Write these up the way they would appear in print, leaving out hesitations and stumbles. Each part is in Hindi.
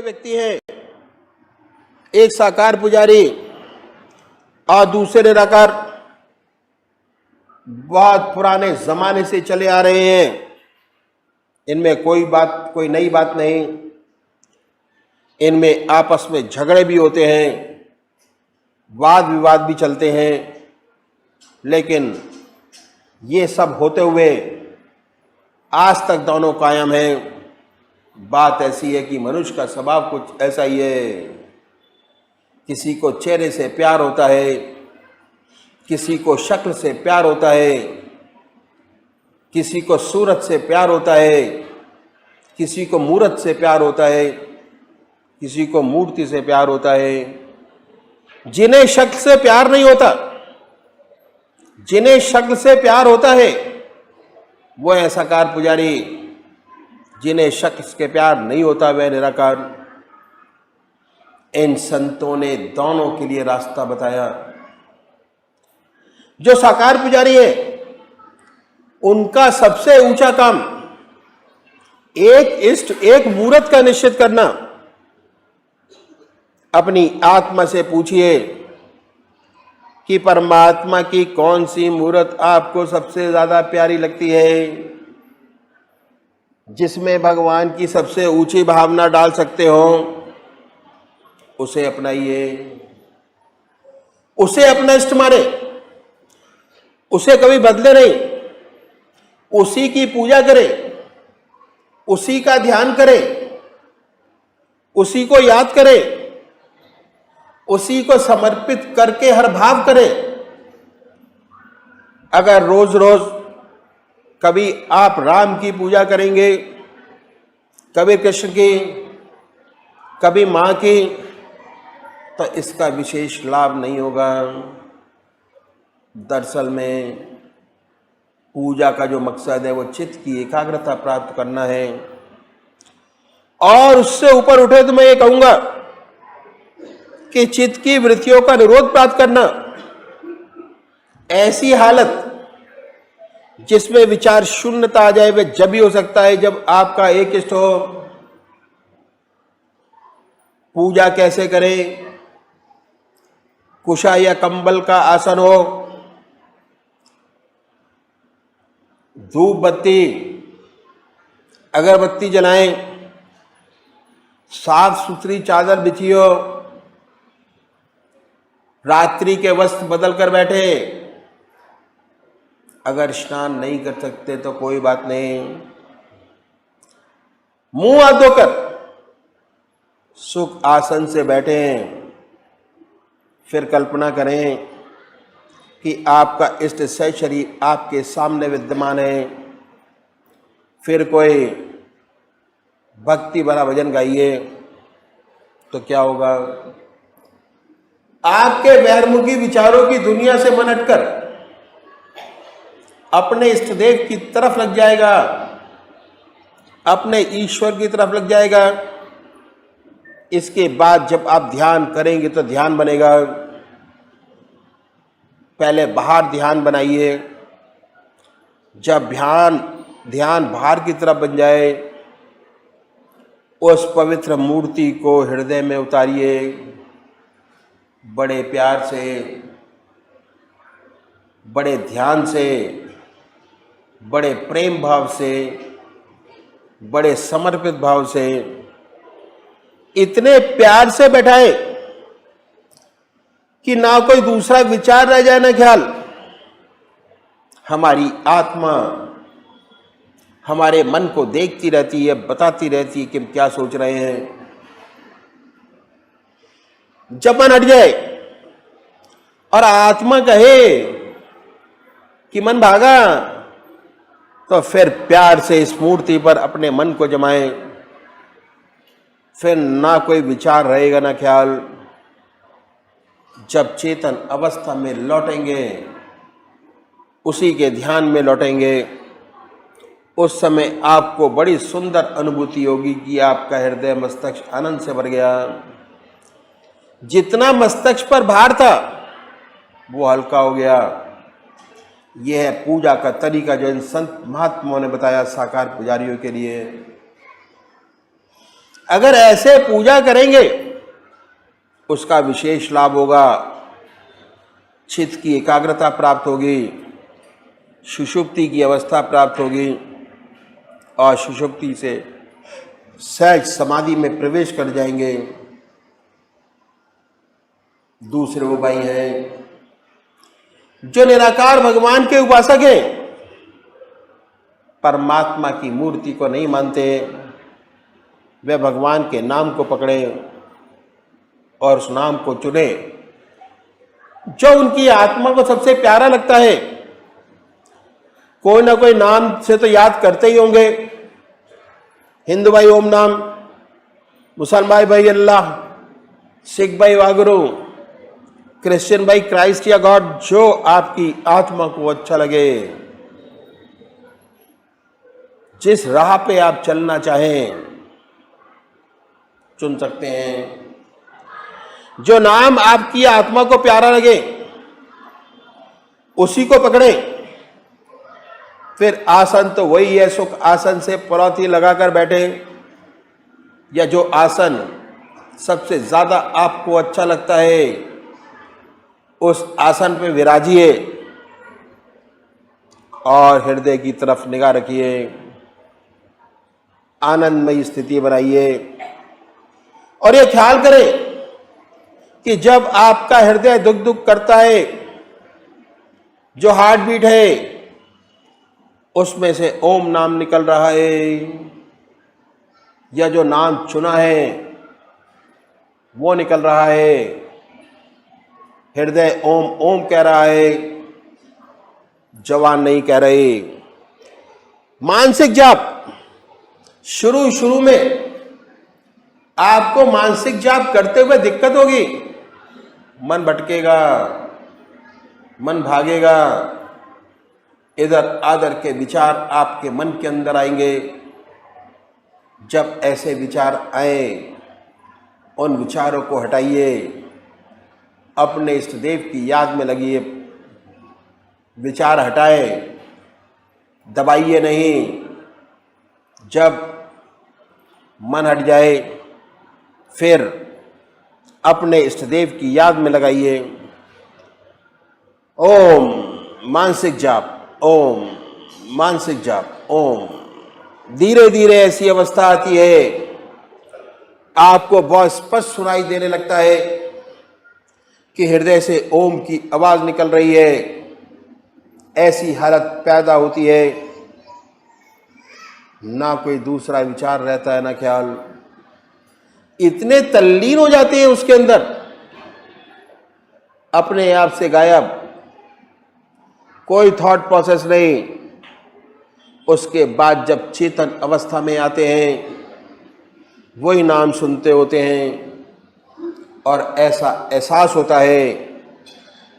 व्यक्ति हैं, एक साकार पुजारी और दूसरे निराकार, बहुत पुराने जमाने से चले आ रहे हैं। इनमें कोई नई बात नहीं। इनमें आपस में झगड़े भी होते हैं, वाद विवाद भी चलते हैं, लेकिन ये सब होते हुए आज तक दोनों कायम हैं। बात ऐसी है कि मनुष्य का स्वभाव कुछ ऐसा ही है। किसी को चेहरे से प्यार होता है, किसी को शक्ल से प्यार होता है, किसी को सूरत से प्यार होता है, किसी को मूरत से प्यार होता है, किसी को मूर्ति से प्यार होता है। जिन्हें शक्ल से प्यार नहीं होता, जिन्हें शक्ल से प्यार होता है, वो है साकार पुजारी। जिन्हें शक्ल के प्यार नहीं होता वह निराकार। इन संतों ने दोनों के लिए रास्ता बताया। जो साकार पुजारी है उनका सबसे ऊंचा काम एक इष्ट, एक मूर्त का निश्चित करना। अपनी आत्मा से पूछिए कि परमात्मा की कौन सी मूर्त आपको सबसे ज्यादा प्यारी लगती है, जिसमें भगवान की सबसे ऊंची भावना डाल सकते हो। उसे अपनाइए, उसे अपना इष्ट माने, उसे कभी बदले नहीं। उसी की पूजा करें, उसी का ध्यान करें, उसी को याद करें, उसी को समर्पित करके हर भाव करें। अगर रोज रोज कभी आप राम की पूजा करेंगे, कभी कृष्ण की, कभी मां की, तो इसका विशेष लाभ नहीं होगा। दरअसल में पूजा का जो मकसद है वो चित्त की एकाग्रता प्राप्त करना है। और उससे ऊपर उठे तो मैं ये कहूंगा कि चित्त की वृत्तियों का निरोध प्राप्त करना। ऐसी हालत जिसमें विचार शून्यता आ जाए वह जब ही हो सकता है जब आपका एक इष्ट हो। पूजा कैसे करें? कुशा या कंबल का आसन हो, धूप बत्ती अगरबत्ती जलाएं, साफ सुथरी चादर बिछी हो, रात्रि के वस्त्र बदल कर बैठे। अगर स्नान नहीं कर सकते तो कोई बात नहीं, मुंह हाथ धोकर सुख आसन से बैठे। फिर कल्पना करें कि आपका इष्ट शरीर आपके सामने विद्यमान है। फिर कोई भक्ति भरा भजन गाइए तो क्या होगा? आपके बहिर्मुखी विचारों की दुनिया से मन हटकर अपने इष्ट देव की तरफ लग जाएगा, अपने ईश्वर की तरफ लग जाएगा। इसके बाद जब आप ध्यान करेंगे तो ध्यान बनेगा। पहले बाहर ध्यान बनाइए। जब ध्यान बाहर की तरफ बन जाए, उस पवित्र मूर्ति को हृदय में उतारिए। बड़े प्यार से, बड़े ध्यान से, बड़े प्रेम भाव से, बड़े समर्पित भाव से, इतने प्यार से बैठाए कि ना कोई दूसरा विचार रह जाए, ना ख्याल। हमारी आत्मा हमारे मन को देखती रहती है, बताती रहती है कि हम क्या सोच रहे हैं। जब मन हट जाए और आत्मा कहे कि मन भागा, तो फिर प्यार से इस मूर्ति पर अपने मन को जमाएं। फिर ना कोई विचार रहेगा, ना ख्याल। जब चेतन अवस्था में लौटेंगे उसी के ध्यान में लौटेंगे, उस समय आपको बड़ी सुंदर अनुभूति होगी कि आपका हृदय मस्तक आनंद से भर गया। जितना मस्तक पर भार था वो हल्का हो गया। यह है पूजा का तरीका जो इन संत महात्माओं ने बताया साकार पुजारियों के लिए। अगर ऐसे पूजा करेंगे उसका विशेष लाभ होगा। चित्त की एकाग्रता प्राप्त होगी, सुषुप्ति की अवस्था प्राप्त होगी और सुषुप्ति से सहज समाधि में प्रवेश कर जाएंगे। दूसरे वो भाई हैं जो निराकार भगवान के उपासक हैं, परमात्मा की मूर्ति को नहीं मानते, वे भगवान के नाम को पकड़े और उस नाम को चुने जो उनकी आत्मा को सबसे प्यारा लगता है। कोई ना कोई नाम से तो याद करते ही होंगे। हिंदू भाई ओम नाम, मुसलमान भाई अल्लाह, सिख भाई वागुरु, क्रिश्चियन भाई क्राइस्ट या गॉड, जो आपकी आत्मा को अच्छा लगे, जिस राह पे आप चलना चाहें चुन सकते हैं। जो नाम आपकी आत्मा को प्यारा लगे उसी को पकड़े। फिर आसन तो वही है, सुख आसन से पलौती लगाकर बैठे, या जो आसन सबसे ज्यादा आपको अच्छा लगता है उस आसन पे विराजिए और हृदय की तरफ निगाह रखिए, आनंदमयी स्थिति बनाइए और ये ख्याल करें कि जब आपका हृदय दुख दुख करता है, जो हार्ट बीट है उसमें से ओम नाम निकल रहा है, या जो नाम चुना है वो निकल रहा है। हृदय ओम ओम कह रहा है, जवान नहीं कह रहे। मानसिक जाप शुरू में आपको मानसिक जाप करते हुए दिक्कत होगी, मन भटकेगा, मन भागेगा, इधर आधर के विचार आपके मन के अंदर आएंगे। जब ऐसे विचार आए उन विचारों को हटाइए, अपने इष्ट देव की याद में लगिए। विचार हटाए, दबाइए नहीं। जब मन हट जाए फिर अपने इष्ट देव की याद में लगाइए। ओम मानसिक जाप, ओम मानसिक जाप, ओम। धीरे धीरे ऐसी अवस्था आती है आपको बहुत स्पष्ट सुनाई देने लगता है कि हृदय से ओम की आवाज निकल रही है। ऐसी हालत पैदा होती है, ना कोई दूसरा विचार रहता है ना ख्याल। इतने तल्लीन हो जाते हैं उसके अंदर, अपने आप से गायब, कोई थॉट प्रोसेस नहीं। उसके बाद जब चेतन अवस्था में आते हैं वही नाम सुनते होते हैं और ऐसा एहसास होता है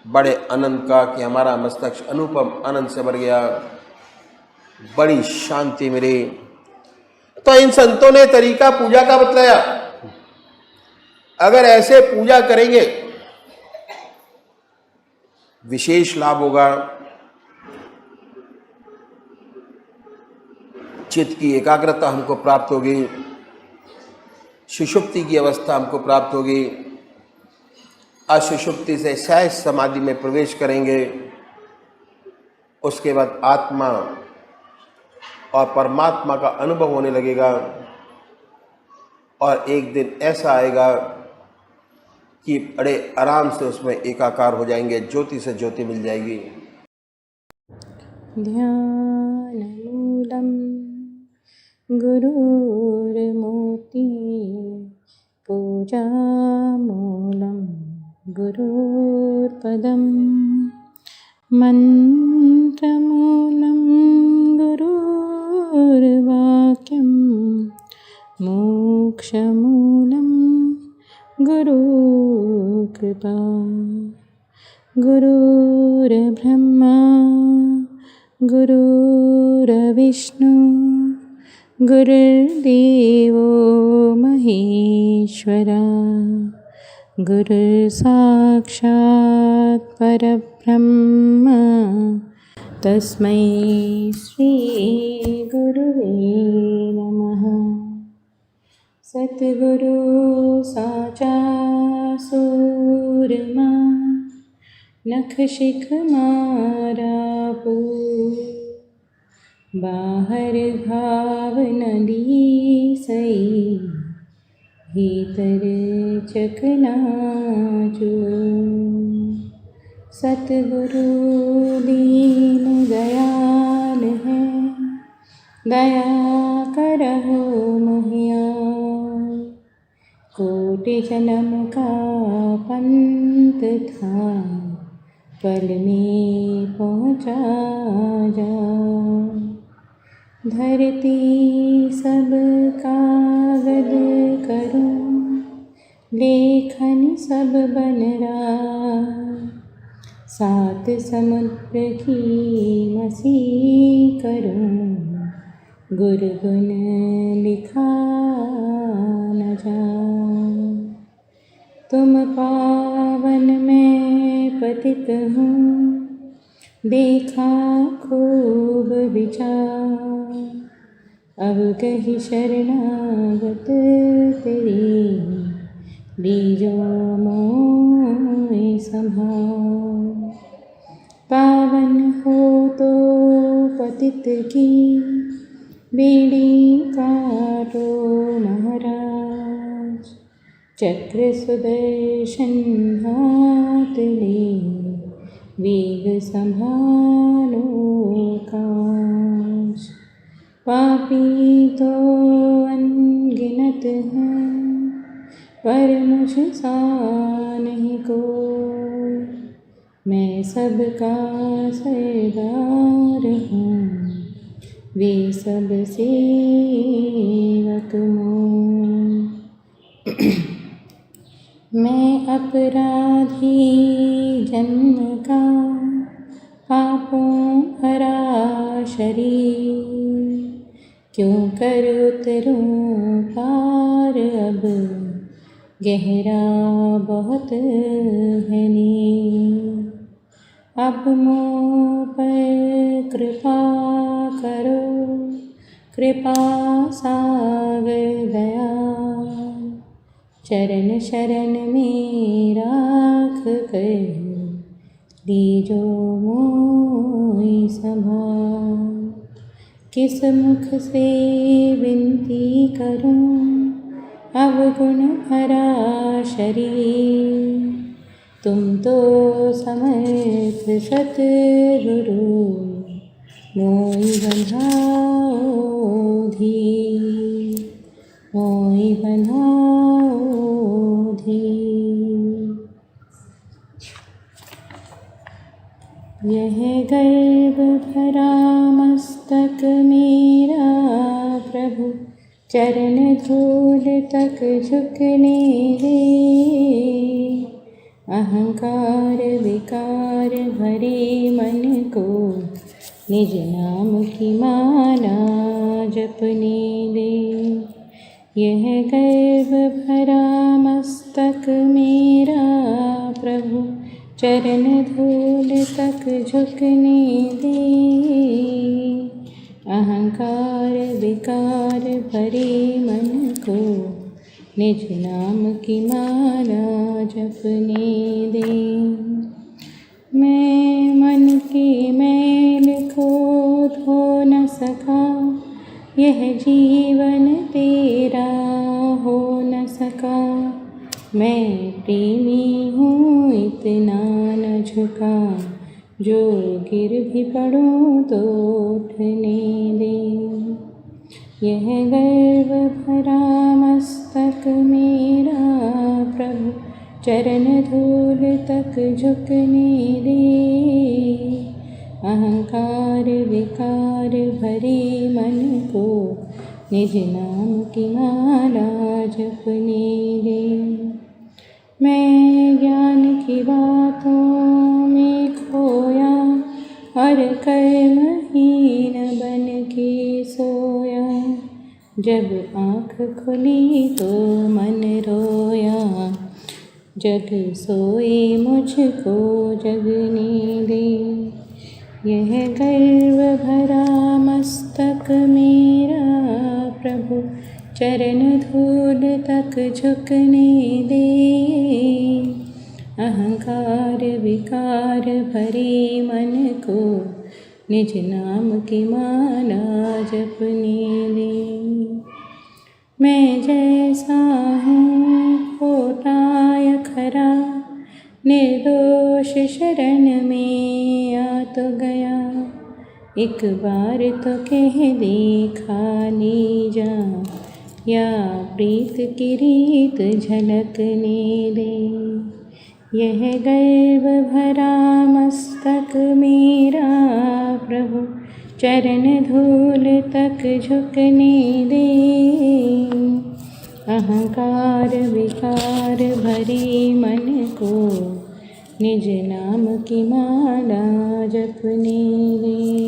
बड़े आनंद का कि हमारा मस्तक अनुपम आनंद से भर गया, बड़ी शांति मिली। तो इन संतों ने तरीका पूजा का बतलाया। अगर ऐसे पूजा करेंगे विशेष लाभ होगा। चित्त की एकाग्रता हमको प्राप्त होगी, सुषुप्ति की अवस्था हमको प्राप्त होगी। असुषुप्ति से सहज समाधि में प्रवेश करेंगे। उसके बाद आत्मा और परमात्मा का अनुभव होने लगेगा और एक दिन ऐसा आएगा कि बड़े आराम से उसमें एकाकार हो जाएंगे, ज्योति से ज्योति मिल जाएगी। ध्यानमूलं गुरुर्मूर्ति पूजामूलं गुरुर्पदं मन्त्रमूलं गुरुर्वाक्यं मोक्षमूलं गुरुकृपा। गुरुर्ब्रह्मा गुरुर्विष्णु गुरुर्देवो महेश्वरा गुरुसाक्षात् परब्रह्म तस्मै श्रीगुरुवे नमः। सद्गुरु साचा सूरमा नखशिख मारापो बाहर घाव नदी सई भीतर चकनाचू। सतगुरु दीन दयाल है दया करहो महियान। कोटि जन्म का पंत था पल में पहुँचा जा। धरती सब कागज करूं लेखन सब बन रहा। सात समुद्र की मसी करूं गुरु गुण लिखा न जा। तुम पावन में पतित हूँ देखा खूब विचार। अब कही शरणागत तेरी लीजो मोहि संभाल। पावन हो तो पतित की बीड़ी काटो महाराज। चक्र सुदर्शन हाथ ले वेग संभालो काज। पापी तो अनगिनत हैं पर मुझ सा नहीं कोई। मैं सबका सरदार हूँ वे सब सेवक मों। मैं अपराधी जन्म का पापों भरा शरीर। क्यों कर उतरूं पार अब गहरा बहुत है नीर। अब मों पर कृपा करो कृपा सागर दयाल। चरण शरण में राख कर लीजो मोहि संभाल। किस मुख से विनती करूं अवगुण भरा शरीर। तुम तो समर्थ सतगुरु मोहि बंधाओ धीर। मोहि बंधाओ धीर। यह गर्व भरा मस्तक मेरा प्रभु चरण धूल तक झुकने दे। अहंकार विकार भरे मन को निज नाम की माला जपने दे। यह गर्व भरा मस्तक मेरा प्रभु चरण धूल तक झुकने दे। अहंकार विकार भरे मन को निज नाम की माला जपने दे। मैं मन की मैल को धो न सका यह जीवन तेरा हो न सका। मैं प्रेमी हूँ इतना न झुका जो गिर भी पड़ूं तो उठने दे। यह गर्व भरा मस्तक मेरा प्रभु चरण धूल तक झुकने दे। अहंकार विकार भरे मन को निज नाम की माला जपने दे। मैं ज्ञान की बातों में खोया और कर्म जब आँख खुली तो मन रोया, जग सोए मुझको जगने दे। यह गर्व भरा मस्तक मेरा प्रभु, चरण धूल तक झुकने दे। अहंकार विकार भरे मन को निज नाम की माला जपने दे। मैं जैसा हूँ खोटा या खरा, निर्दोष शरण में आ तो गया। एक बार तो कह दे खाली जा, या प्रीत की रीत झलकने दे। यह गर्व भरा मस्तक मेरा प्रभु, चरण धूल तक झुकने दे। अहंकार विकार भरे मन को निज नाम की माला जपने दे।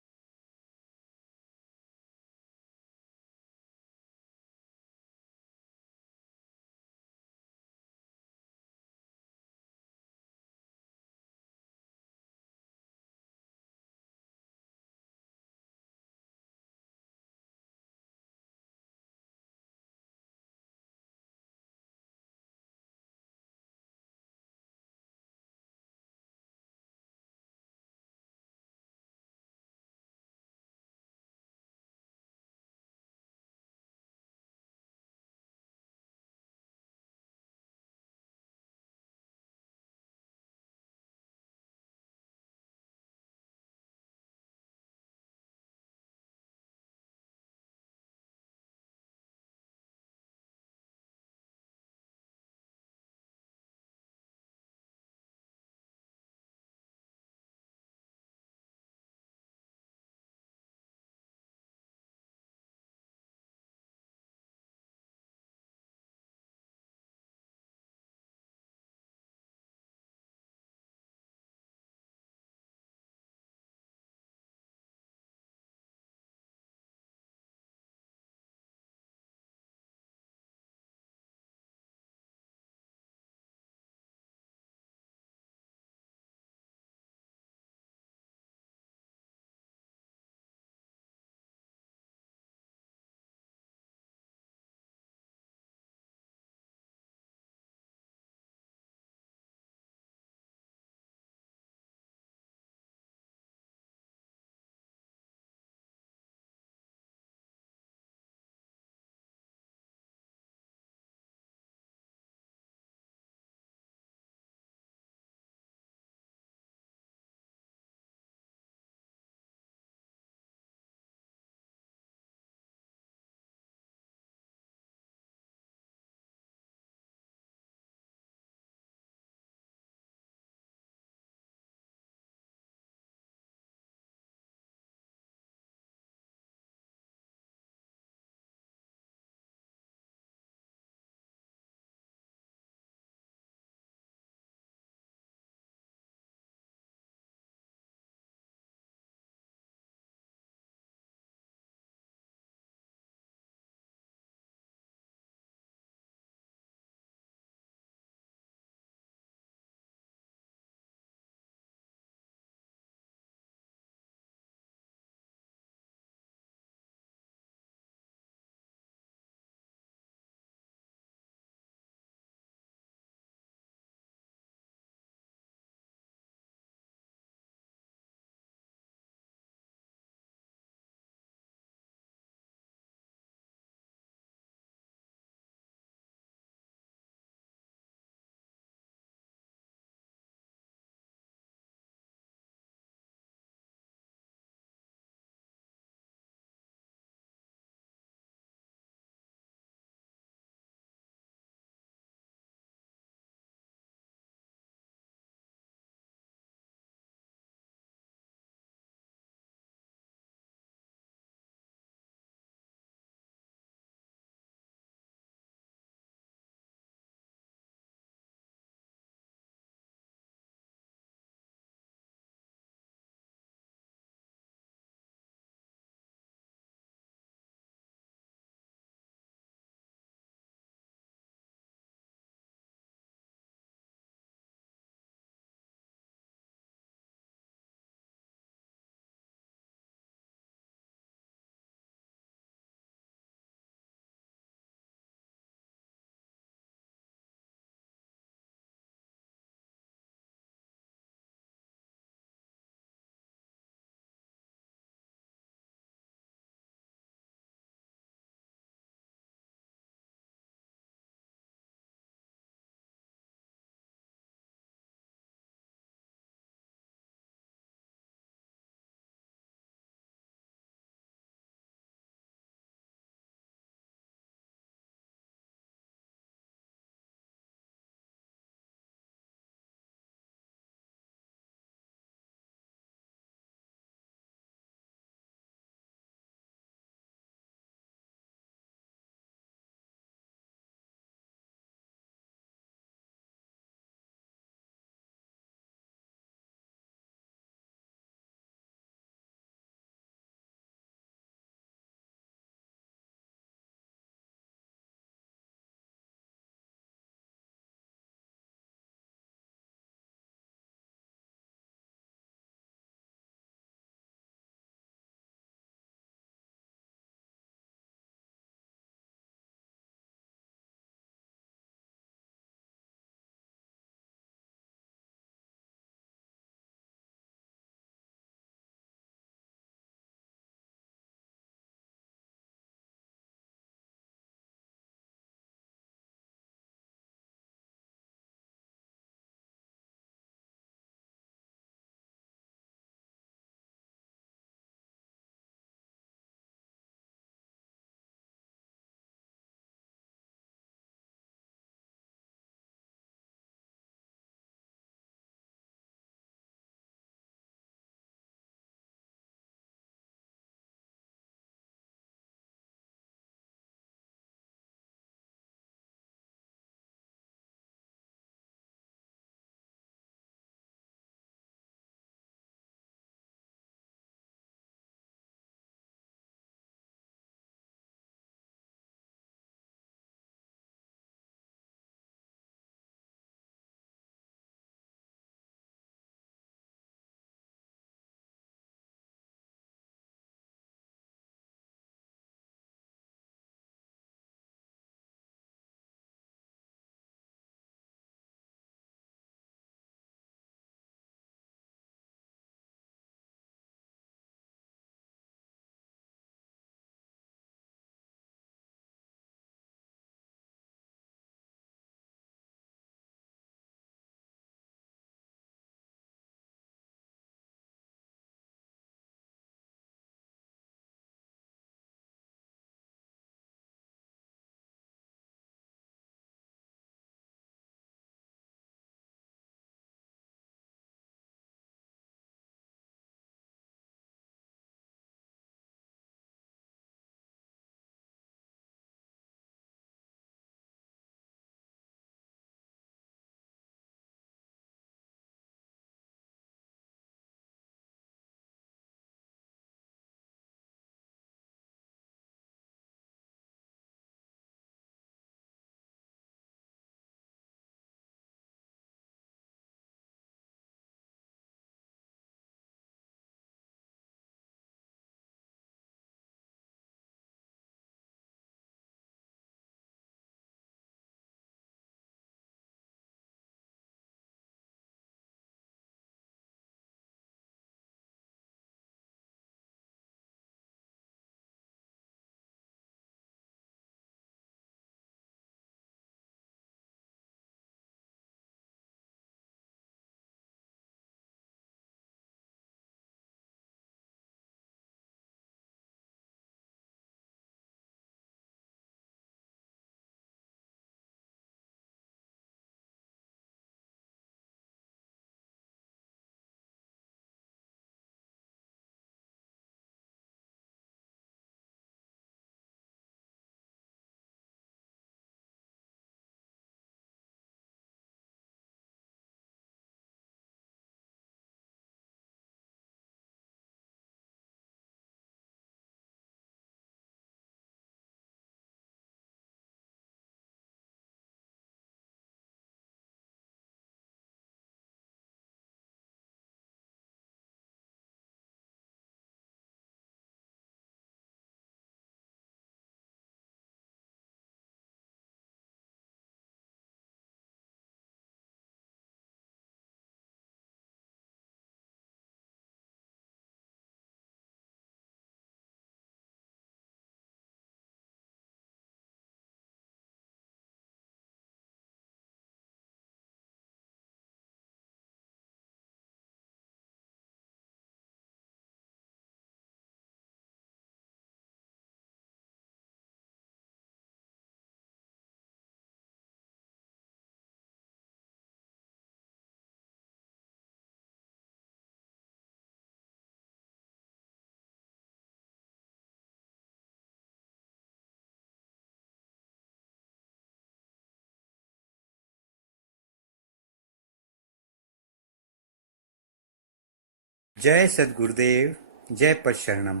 जय सद्गुरुदेव, जय पदशरणम।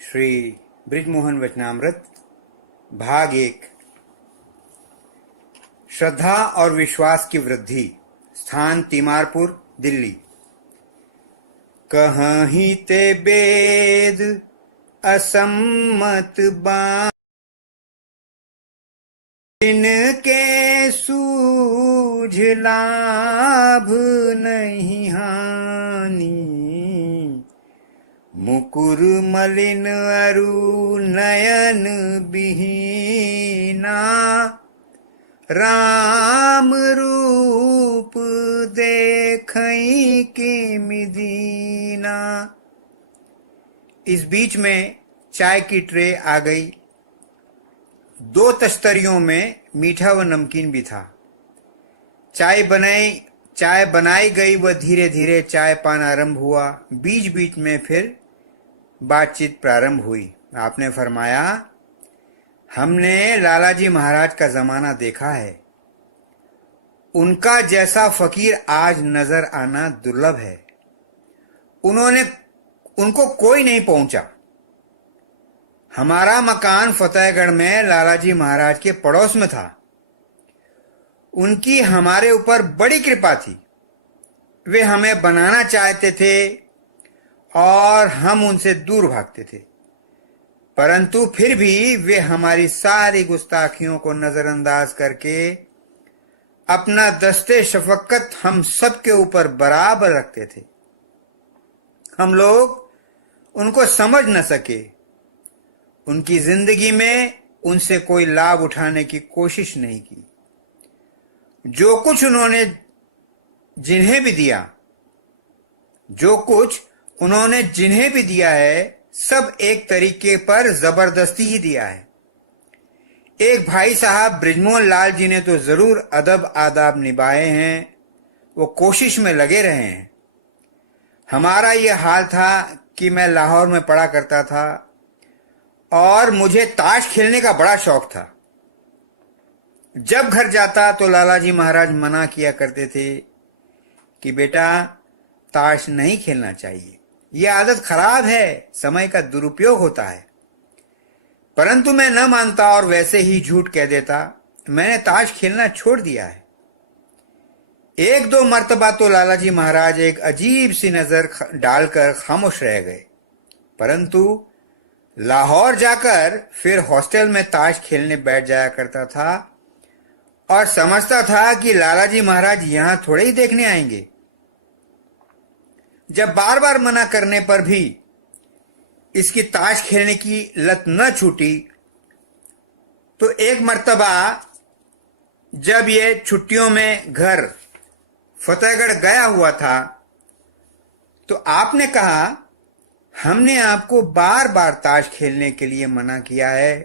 श्री बृजमोहन वचनामृत भाग 1। श्रद्धा और विश्वास की वृद्धि। स्थान तिमारपुर, दिल्ली। कहीं ते वेद असम्मत बान, इनके सूझ लाभ नहीं हानि। मुकुर मलिन अरु नयन बिहीना, राम रूप देखई के मिदीना। इस बीच में चाय की ट्रे आ गई। 2 तश्तरियों में मीठा व नमकीन भी था। चाय बनाई गई व धीरे धीरे चाय पान आरंभ हुआ। बीच बीच में फिर बातचीत प्रारंभ हुई। आपने फरमाया, हमने लालाजी महाराज का जमाना देखा है। उनका जैसा फकीर आज नजर आना दुर्लभ है। उनको कोई नहीं पहुंचा। हमारा मकान फतेहगढ़ में लालाजी महाराज के पड़ोस में था। उनकी हमारे ऊपर बड़ी कृपा थी। वे हमें बनाना चाहते थे और हम उनसे दूर भागते थे, परंतु फिर भी वे हमारी सारी गुस्ताखियों को नजरअंदाज करके अपना दस्ते शफकत हम सब के ऊपर बराबर रखते थे। हम लोग उनको समझ न सके। उनकी जिंदगी में उनसे कोई लाभ उठाने की कोशिश नहीं की। जो कुछ उन्होंने जिन्हें भी दिया है, सब एक तरीके पर जबरदस्ती ही दिया है। एक भाई साहब बृजमोहन लाल जी ने तो जरूर अदब आदाब निभाए हैं, वो कोशिश में लगे रहे हैं। हमारा यह हाल था कि मैं लाहौर में पढ़ा करता था और मुझे ताश खेलने का बड़ा शौक था। जब घर जाता तो लालाजी महाराज मना किया करते थे कि बेटा, ताश नहीं खेलना चाहिए, यह आदत खराब है, समय का दुरुपयोग होता है। परंतु मैं न मानता और वैसे ही झूठ कह देता। मैंने ताश खेलना छोड़ दिया है। 1-2 मर्तबा तो लालाजी महाराज एक अजीब सी नजर डालकर खामोश रह गए, परंतु लाहौर जाकर फिर हॉस्टल में ताश खेलने बैठ जाया करता था और समझता था कि लालाजी महाराज यहां थोड़े ही देखने आएंगे। जब बार बार मना करने पर भी इसकी ताश खेलने की लत न छूटी, तो एक मर्तबा जब ये छुट्टियों में घर फतेहगढ़ गया हुआ था, तो आपने कहा, हमने आपको बार बार ताश खेलने के लिए मना किया है,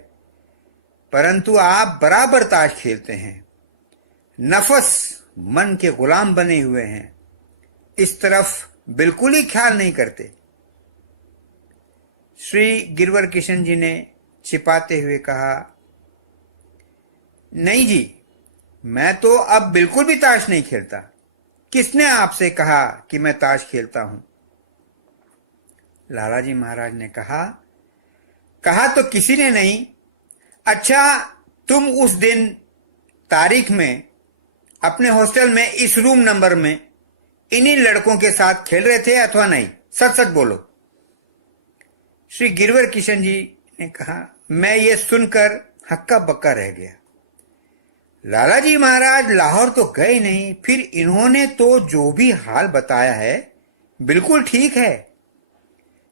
परंतु आप बराबर ताश खेलते हैं। नफस मन के गुलाम बने हुए हैं, इस तरफ बिल्कुल ही ख्याल नहीं करते। श्री गिरवर किशन जी ने छिपाते हुए कहा, नहीं जी, मैं तो अब बिल्कुल भी ताश नहीं खेलता। किसने आपसे कहा कि मैं ताश खेलता हूं? लालाजी महाराज ने कहा तो किसी ने नहीं। अच्छा, तुम उस दिन तारीख में अपने हॉस्टल में इस रूम नंबर में इन्हीं लड़कों के साथ खेल रहे थे अथवा नहीं? सच सच बोलो। श्री गिरवर किशन जी ने कहा, मैं ये सुनकर हक्का बक्का रह गया। लालाजी महाराज लाहौर तो गए नहीं, फिर इन्होंने तो जो भी हाल बताया है बिल्कुल ठीक है।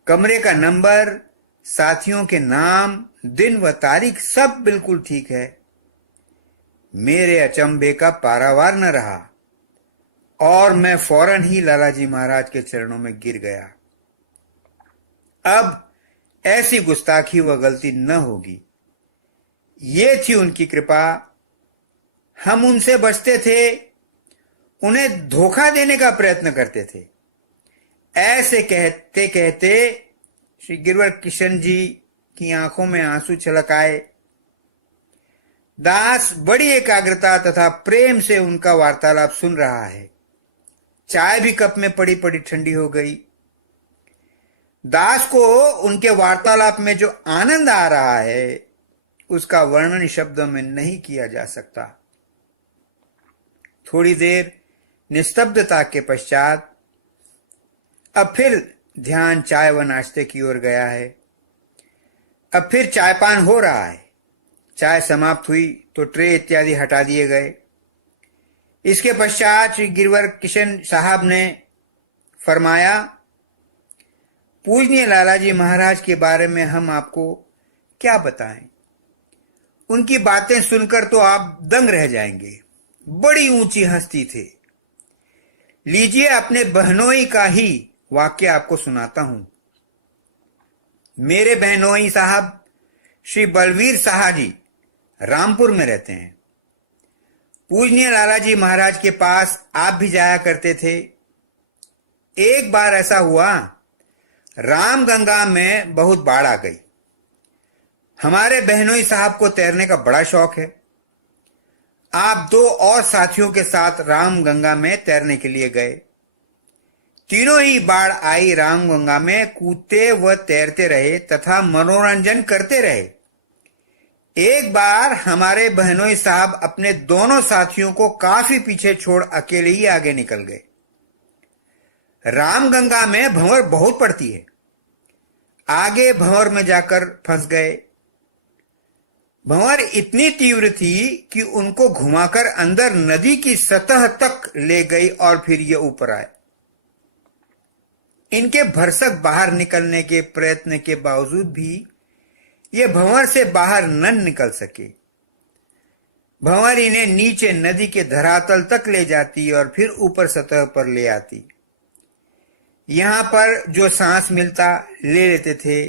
कमरे का नंबर, साथियों के नाम, दिन व तारीख सब बिल्कुल ठीक है। मेरे अचंभे का पारावार न रहा और मैं फौरन ही लालाजी महाराज के चरणों में गिर गया। अब ऐसी गुस्ताखी व गलती न होगी, ये थी उनकी कृपा। हम उनसे बचते थे, उन्हें धोखा देने का प्रयत्न करते थे। ऐसे कहते कहते श्री गिरवर किशन जी की आंखों में आंसू छलक आए। दास बड़ी एकाग्रता तथा प्रेम से उनका वार्तालाप सुन रहा है। चाय भी कप में पड़ी पड़ी ठंडी हो गई। दास को उनके वार्तालाप में जो आनंद आ रहा है उसका वर्णन शब्दों में नहीं किया जा सकता। थोड़ी देर निस्तब्धता के पश्चात अब फिर ध्यान चाय व नाश्ते की ओर गया है। अब फिर चायपान हो रहा है। चाय समाप्त हुई तो ट्रे इत्यादि हटा दिए गए। इसके पश्चात श्री गिरवर किशन साहब ने फरमाया, पूजनीय लालाजी महाराज के बारे में हम आपको क्या बताएं। उनकी बातें सुनकर तो आप दंग रह जाएंगे। बड़ी ऊंची हस्ती थे। लीजिए अपने बहनोई का ही वाक्य आपको सुनाता हूं। मेरे बहनोई साहब श्री बलवीर साहा जी रामपुर में रहते हैं। पूजनीय लालाजी महाराज के पास आप भी जाया करते थे। एक बार ऐसा हुआ, रामगंगा में बहुत बाढ़ आ गई। हमारे बहनोई साहब को तैरने का बड़ा शौक है। आप 2 और साथियों के साथ रामगंगा में तैरने के लिए गए। तीनों ही बाढ़ आई रामगंगा में कूदते व तैरते रहे तथा मनोरंजन करते रहे। एक बार हमारे बहनोई साहब अपने दोनों साथियों को काफी पीछे छोड़ अकेले ही आगे निकल गए। रामगंगा में भंवर बहुत पड़ती है। आगे भंवर में जाकर फंस गए। भंवर इतनी तीव्र थी कि उनको घुमाकर अंदर नदी की सतह तक ले गई और फिर ये ऊपर आए। इनके भरसक बाहर निकलने के प्रयत्न के बावजूद भी ये भंवर से बाहर न निकल सके। भंवर इन्हें नीचे नदी के धरातल तक ले जाती और फिर ऊपर सतह पर ले आती। यहां पर जो सांस मिलता ले लेते थे।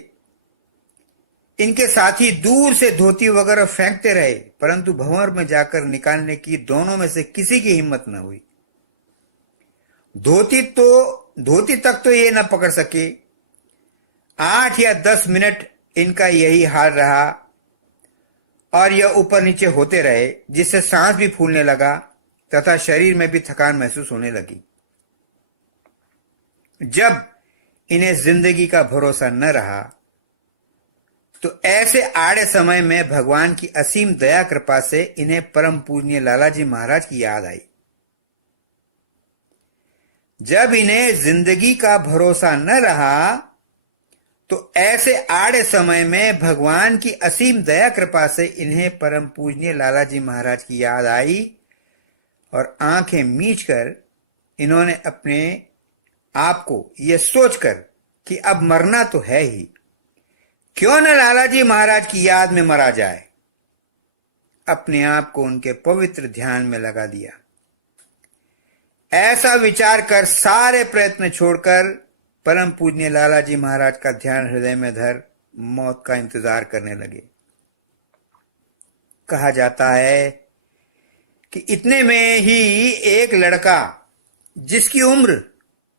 इनके साथी दूर से धोती वगैरह फेंकते रहे, परंतु भंवर में जाकर निकालने की दोनों में से किसी की हिम्मत न हुई। धोती तक तो ये न पकड़ सके। 8 या 10 मिनट इनका यही हाल रहा और यह ऊपर नीचे होते रहे, जिससे सांस भी फूलने लगा तथा शरीर में भी थकान महसूस होने लगी। जब इन्हें जिंदगी का भरोसा न रहा तो ऐसे आड़े समय में भगवान की असीम दया कृपा से इन्हें परम पूजनीय लालाजी महाराज की याद आई। जब इन्हें जिंदगी का भरोसा न रहा तो ऐसे आड़े समय में भगवान की असीम दया कृपा से इन्हें परम पूजनीय लालाजी महाराज की याद आई और आंखें मीचकर इन्होंने अपने आप को यह सोचकर कि अब मरना तो है ही, क्यों न लालाजी महाराज की याद में मरा जाए, अपने आप को उनके पवित्र ध्यान में लगा दिया। ऐसा विचार कर सारे प्रयत्न छोड़कर परम पूजनीय लालाजी महाराज का ध्यान हृदय में धर मौत का इंतजार करने लगे। कहा जाता है कि इतने में ही एक लड़का जिसकी उम्र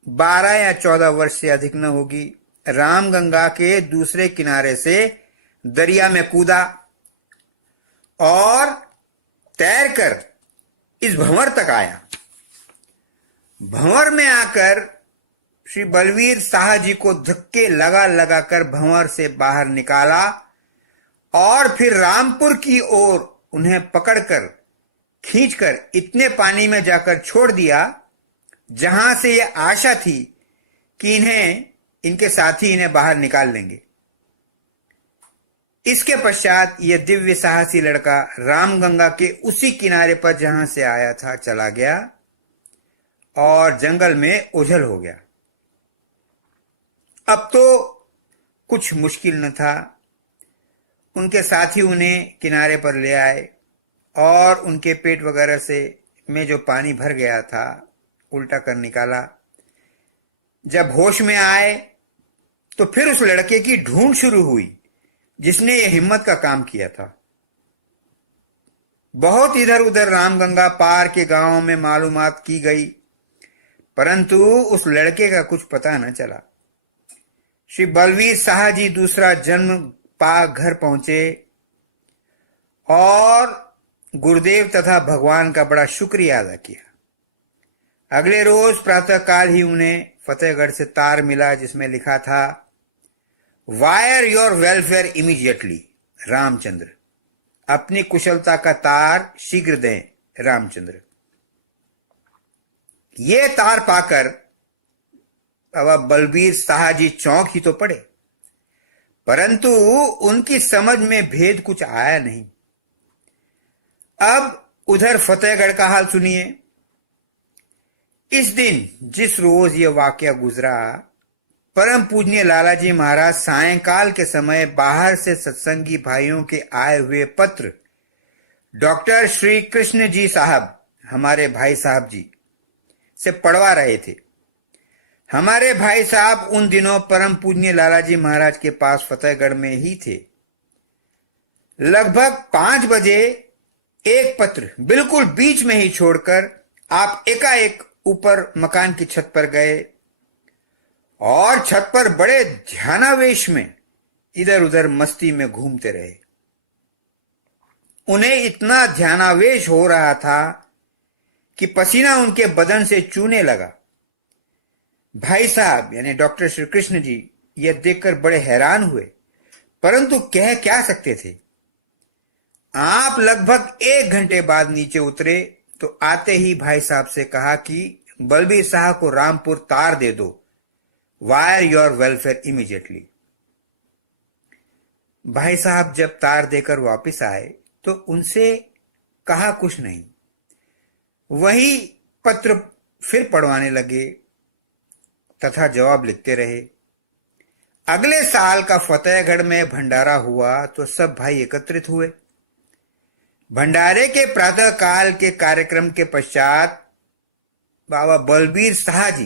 12 या 14 वर्ष से अधिक न होगी, रामगंगा के दूसरे किनारे से दरिया में कूदा और तैरकर इस भंवर तक आया। भंवर में आकर श्री बलवीर साहा जी को धक्के लगा लगाकर भंवर से बाहर निकाला और फिर रामपुर की ओर उन्हें पकड़कर खींचकर इतने पानी में जाकर छोड़ दिया जहां से यह आशा थी कि इनके साथी इन्हें बाहर निकाल लेंगे। इसके पश्चात यह दिव्य साहसी लड़का रामगंगा के उसी किनारे पर जहां से आया था चला गया और जंगल में ओझल हो गया। अब तो कुछ मुश्किल न था। उनके साथी उन्हें किनारे पर ले आए और उनके पेट वगैरह से में जो पानी भर गया था उल्टा कर निकाला। जब होश में आए तो फिर उस लड़के की ढूंढ शुरू हुई जिसने यह हिम्मत का काम किया था। बहुत इधर उधर रामगंगा पार के गांवों में मालूमात की गई, परंतु उस लड़के का कुछ पता न चला। श्री बलवीर साहा जी दूसरा जन्म पा घर पहुंचे और गुरुदेव तथा भगवान का बड़ा शुक्रिया अदा किया। अगले रोज प्रातःकाल ही उन्हें फतेहगढ़ से तार मिला जिसमें लिखा था, wire your welfare immediately Ramchandra, अपनी कुशलता का तार शीघ्र दें रामचंद्र। ये तार पाकर बाबा बलबीर शाह जी चौंक ही तो पड़े, परंतु उनकी समझ में भेद कुछ आया नहीं। अब उधर फतेहगढ़ का हाल सुनिए। इस दिन जिस रोज यह वाकया गुजरा, परम पूजनीय लालाजी महाराज सायंकाल के समय बाहर से सत्संगी भाइयों के आए हुए पत्र डॉक्टर श्री कृष्ण जी साहब, हमारे भाई साहब जी, से पढ़वा रहे थे। हमारे भाई साहब उन दिनों परम पूजनीय लालाजी महाराज के पास फतेहगढ़ में ही थे। लगभग 5 बजे एक पत्र बिल्कुल बीच में ही छोड़कर आप एकाएक ऊपर मकान की छत पर गए और छत पर बड़े ध्यानावेश में इधर उधर मस्ती में घूमते रहे। उन्हें इतना ध्यानावेश हो रहा था कि पसीना उनके बदन से चूने लगा। भाई साहब यानी डॉक्टर श्री कृष्ण जी यह देखकर बड़े हैरान हुए, परंतु कह क्या सकते थे। आप लगभग 1 घंटे बाद नीचे उतरे तो आते ही भाई साहब से कहा कि बलबीर साहब को रामपुर तार दे दो, वायर योर वेलफेयर इमीडिएटली। भाई साहब जब तार देकर वापस आए तो उनसे कहा कुछ नहीं, वही पत्र फिर पढ़वाने लगे तथा जवाब लिखते रहे। अगले साल का फतेहगढ़ में भंडारा हुआ तो सब भाई एकत्रित हुए। भंडारे के प्रातः काल के कार्यक्रम के पश्चात बाबा बलबीर शाह जी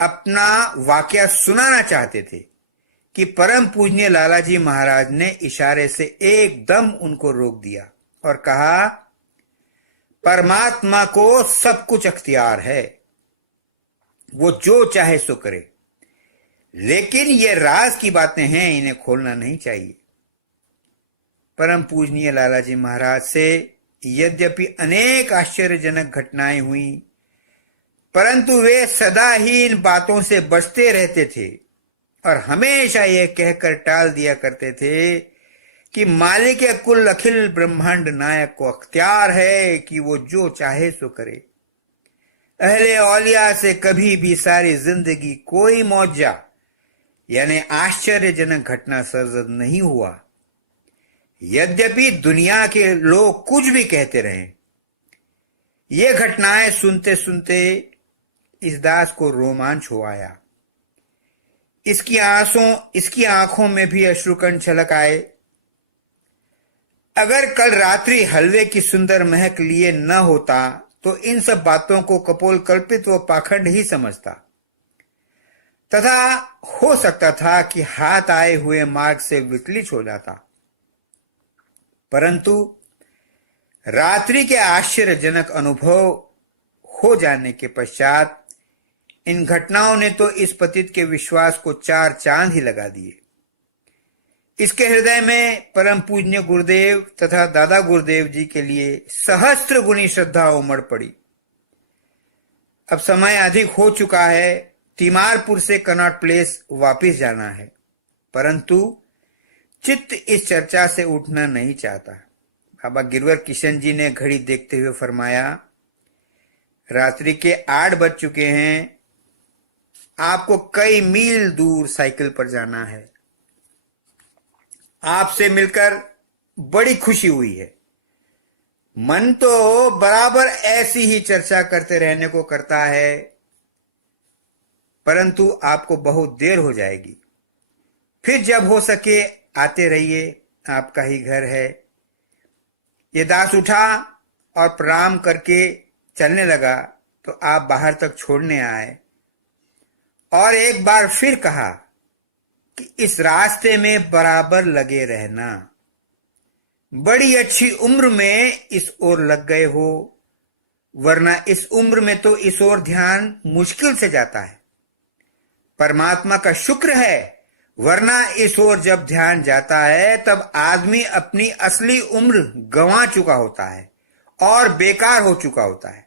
अपना वाकया सुनाना चाहते थे कि परम पूजनीय लालाजी महाराज ने इशारे से एकदम उनको रोक दिया और कहा, परमात्मा को सब कुछ अख्तियार है, वो जो चाहे सो करे, लेकिन ये राज की बातें हैं, इन्हें खोलना नहीं चाहिए। परम पूजनीय लालाजी महाराज से यद्यपि अनेक आश्चर्यजनक घटनाएं हुई, परंतु वे सदा ही इन बातों से बचते रहते थे और हमेशा यह कहकर टाल दिया करते थे कि मालिक कुल अखिल ब्रह्मांड नायक को अख्तियार है कि वो जो चाहे सो करे। अहले औलिया से कभी भी सारी जिंदगी कोई मौजा यानी आश्चर्यजनक घटना सर्जद नहीं हुआ। यद्यपि दुनिया के लोग कुछ भी कहते रहे, ये घटनाएं सुनते सुनते इस दास को रोमांच हो आया। इसकी आंखों में भी अश्रुकण छलक आए। अगर कल रात्रि हलवे की सुंदर महक लिए न होता तो इन सब बातों को कपोल कल्पित व पाखंड ही समझता तथा हो सकता था कि हाथ आए हुए मार्ग से विचलित हो जाता। परंतु रात्रि के आश्चर्यजनक अनुभव हो जाने के पश्चात इन घटनाओं ने तो इस पतित के विश्वास को 4 चांद ही लगा दिए। इसके हृदय में परम पूज्य गुरुदेव तथा दादा गुरुदेव जी के लिए सहस्त्र गुनी श्रद्धा उमड़ पड़ी। अब समय अधिक हो चुका है, तिमारपुर से कनॉट प्लेस वापिस जाना है, परंतु चित्त इस चर्चा से उठना नहीं चाहता। बाबा गिरवर किशन जी ने घड़ी देखते हुए फरमाया, रात्रि के 8 बज चुके हैं, आपको कई मील दूर साइकिल पर जाना है। आपसे मिलकर बड़ी खुशी हुई है। मन तो बराबर ऐसी ही चर्चा करते रहने को करता है, परंतु आपको बहुत देर हो जाएगी। फिर जब हो सके आते रहिए, आपका ही घर है। ये दास उठा और प्रणाम करके चलने लगा तो आप बाहर तक छोड़ने आए और एक बार फिर कहा कि इस रास्ते में बराबर लगे रहना। बड़ी अच्छी उम्र में इस ओर लग गए हो, वरना इस उम्र में तो इस ओर ध्यान मुश्किल से जाता है। परमात्मा का शुक्र है, वरना इस ओर जब ध्यान जाता है तब आदमी अपनी असली उम्र गंवा चुका होता है और बेकार हो चुका होता है।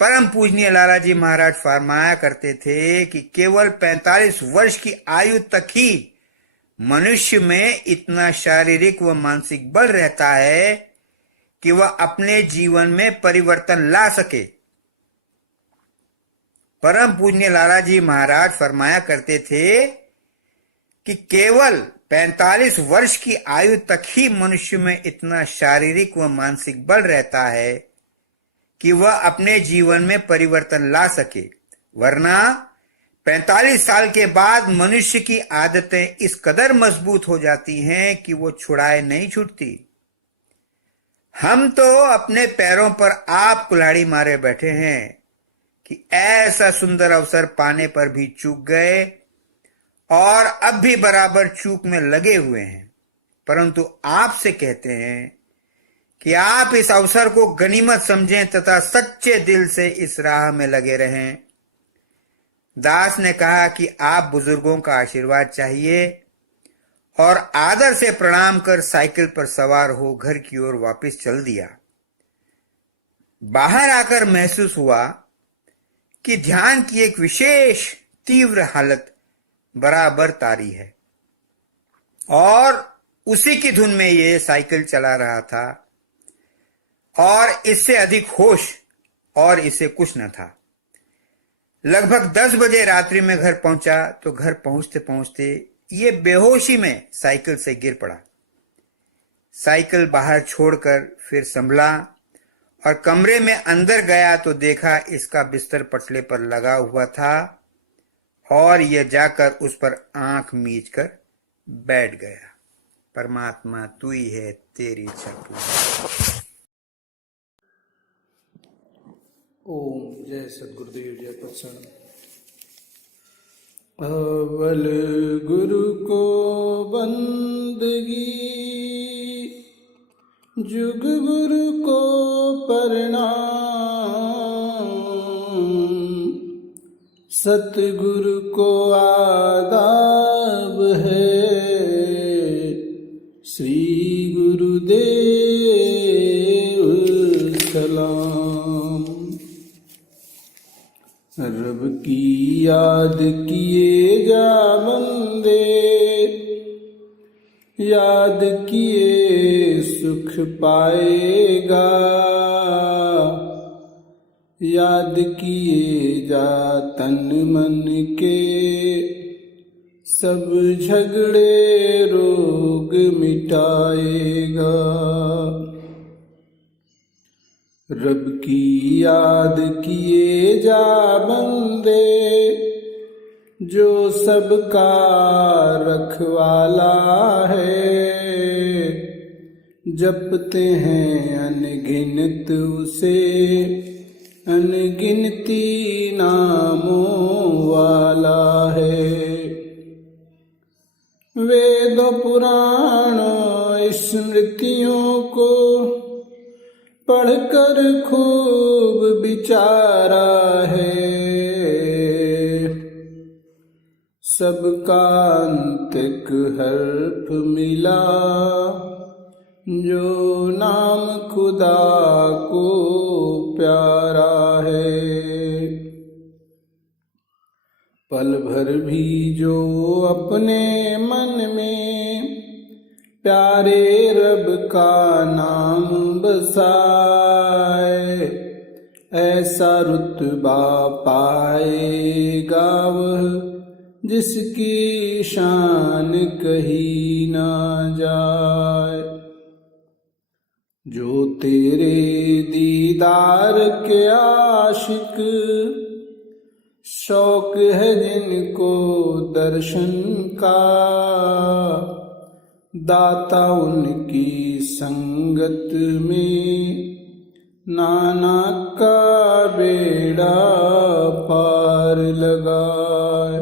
परम पूजनीय लालाजी महाराज फरमाया करते थे कि केवल 45 वर्ष की आयु तक ही मनुष्य में इतना शारीरिक व मानसिक बल रहता है कि वह अपने जीवन में परिवर्तन ला सके। परम पूजनीय लालाजी महाराज फरमाया करते थे कि केवल 45 वर्ष की आयु तक ही मनुष्य में इतना शारीरिक व मानसिक बल रहता है कि वह अपने जीवन में परिवर्तन ला सके, वरना 45 साल के बाद मनुष्य की आदतें इस कदर मजबूत हो जाती हैं कि वो छुड़ाए नहीं छूटती। हम तो अपने पैरों पर आप कुल्हाड़ी मारे बैठे हैं कि ऐसा सुंदर अवसर पाने पर भी चूक गए और अब भी बराबर चूक में लगे हुए हैं, परंतु आपसे कहते हैं कि आप इस अवसर को गनीमत समझें तथा सच्चे दिल से इस राह में लगे रहें। दास ने कहा कि आप बुजुर्गों का आशीर्वाद चाहिए और आदर से प्रणाम कर साइकिल पर सवार हो घर की ओर वापस चल दिया। बाहर आकर महसूस हुआ कि ध्यान की एक विशेष तीव्र हालत बराबर तारी है और उसी की धुन में ये साइकिल चला रहा था और इससे अधिक होश और इसे कुछ न था। लगभग 10 बजे रात्रि में घर पहुंचा तो घर पहुंचते पहुंचते ये बेहोशी में साइकिल से गिर पड़ा। साइकिल बाहर छोड़कर फिर संभला और कमरे में अंदर गया तो देखा इसका बिस्तर पटले पर लगा हुआ था और यह जाकर उस पर आंख मीच कर बैठ गया। परमात्मा तू ही है, तेरी इच्छा पूरी। ओम जय सद्गुरुदेव जय पत्सण। अव्वल गुरु को बंदगी, जुग गुरु को प्रणाम, सतगुरु को आदाब है, श्री गुरुदेव सलाम। रब की याद किए जा बंदे, याद किए सुख पाएगा, याद किए जा तन मन के, सब झगड़े रोग मिटाएगा। रब की याद किए जा बंदे, जो सबका रखवाला है, जपते हैं अनगिनत उसे, अनगिनती नामों वाला है। वेद पुराण स्मृतियों को पढ़कर खूब विचारा है, सबका अंतिक हर्फ मिला, जो नाम खुदा को प्यारा है। पल भर भी जो अपने मन में प्यारे रब का नाम बसाए, ऐसा रुतबा पाएगा वह, जिसकी शान कही ना जाए। जो तेरे दीदार के आशिक, शौक है जिनको दर्शन का, दाता उनकी संगत में, नाना का बेड़ा पार लगाए।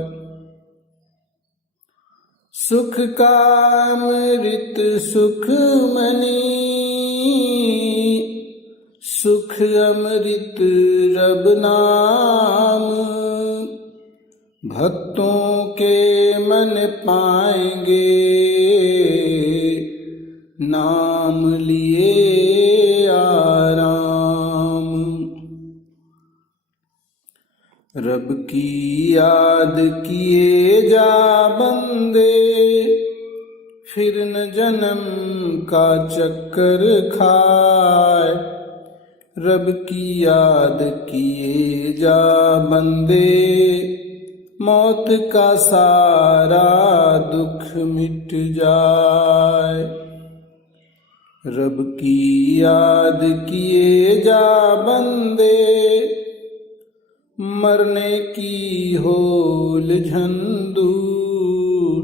सुख का अमृत सुख मनी, सुख अमृत रब नाम, भक्तों के मन पाएंगे, नाम लिए आराम। रब की याद किए जा बंदे, फिर न जन्म का चक्कर खाए। रब की याद किए जा बंदे, मौत का सारा दुख मिट जाए। रब की याद किए जा बंदे, मरने की हो उलझन दूर।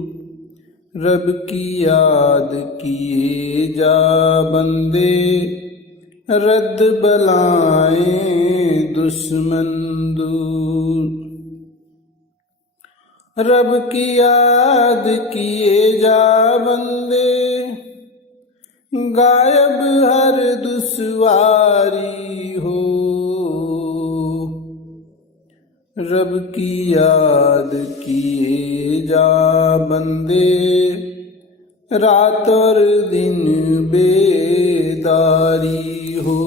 रब की याद किए जा बंदे, रद्द बलाएं दुश्मन दूर। रब की याद किए जा बंदे, गायब हर दुश्वारी हो। रब की याद किए जा बंदे, रात और दिन बेदारी हो।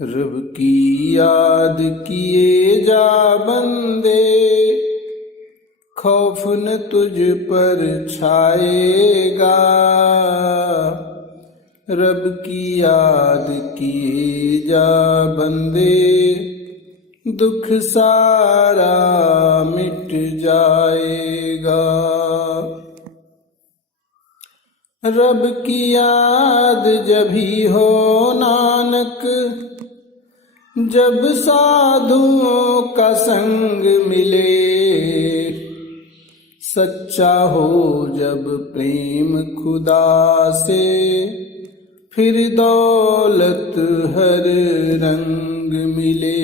रब की याद किए जा बंदे, खौफ न तुझ पर छाएगा। रब की याद किए जा बंदे, दुख सारा मिट जाएगा। रब की याद जभी हो नानक, जब साधुओं का संग मिले। सच्चा हो जब प्रेम खुदा से, फिर दौलत हर रंग मिले।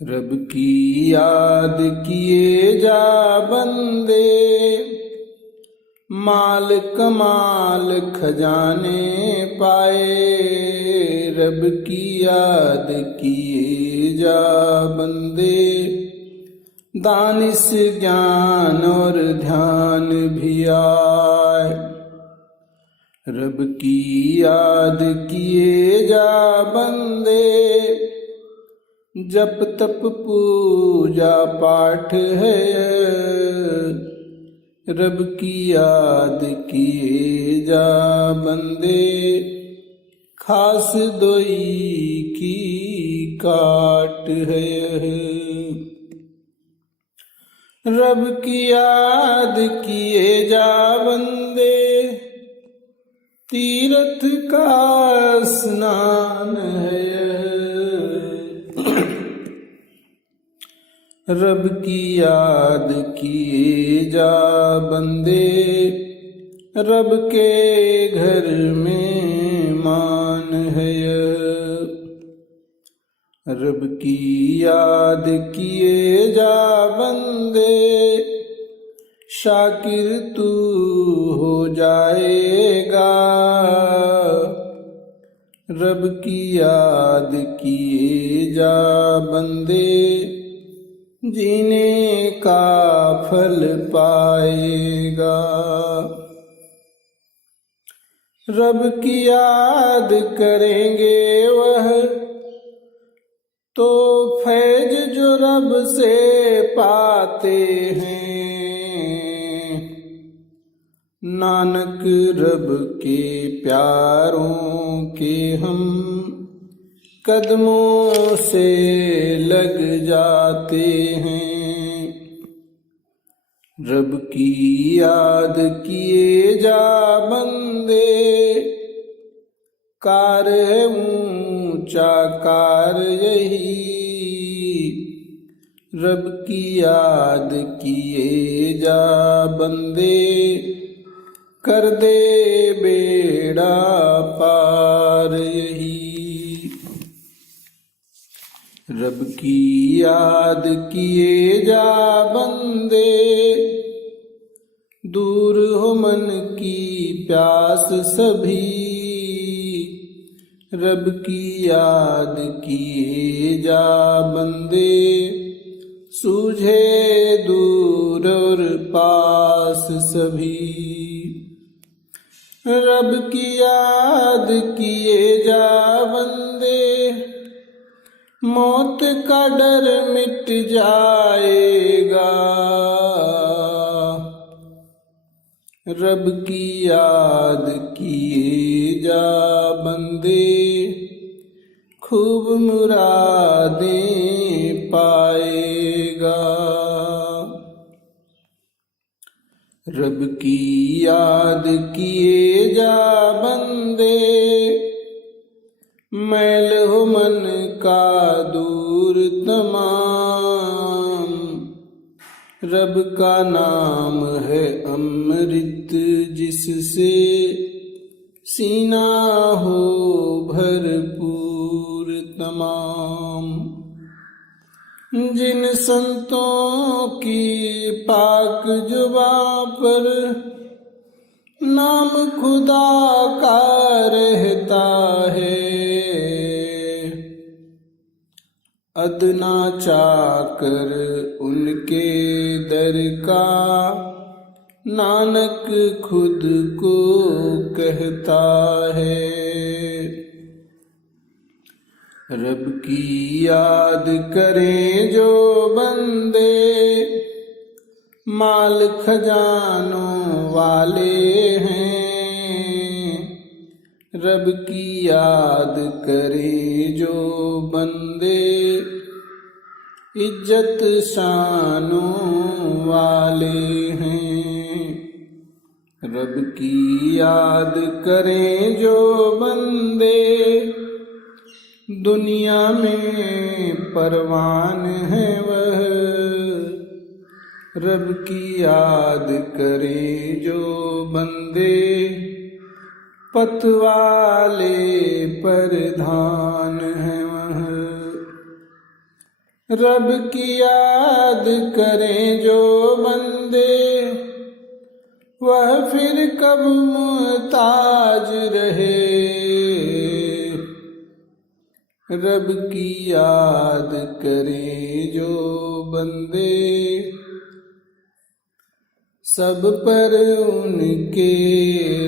रब की याद किए जा बंदे, माल कमाल खजाने पाए। रब की याद किए जा बंदे, दानिश ज्ञान और ध्यान भी आए। रब की याद किए जा बंदे, जप तप पूजा पाठ है। रब की याद किए जा बंदे, खास दोई की काट है। रब की याद किए जा बंदे, तीर्थ का स्नान है। रब की याद किए जा बंदे, रब के घर में मान है। रब की याद किए जा बंदे, शाकिर तू हो जाएगा। रब की याद किए जा बंदे, जीने का फल पाएगा। रब की याद करेंगे वह, तो फैज जो रब से पाते हैं। नानक रब के प्यारों के हम, कदमों से लग जाते हैं। रब की याद किए जा बंदे, कार है ऊंचा कार यही। रब की याद किए जा बंदे, कर दे बेड़ा पार यही। रब की याद किए जा बंदे, दूर हो मन की प्यास सभी। रब की याद किए जा बंदे, सूझे दूर और पास सभी। रब की याद किए जा बंदे, मौत का डर मिट जाएगा। रब की याद किए जा बंदे, खूब मुरादें पाएगा। रब की याद किए जा बंदे, मैल हो मन का दूर तमाम। रब का नाम है अमृत, जिससे सीना हो भरपूर तमाम। जिन संतों की पाक जुबां पर नाम खुदा का रहता है, अदना चाकर उनके दर का नानक खुद को कहता है। रब की याद करें जो बंदे, माल खजानों वाले हैं। रब की याद करें जो बंदे, इज्जत शानों वाले हैं। रब की याद करें जो बंदे, दुनिया में परवान है वह। रब की याद करें जो बंदे, पतवाले प्रधान है वह। रब की याद करें जो बंदे, वह फिर कब मुहताज रहे। रब की याद करें जो बंदे, सब पर उनके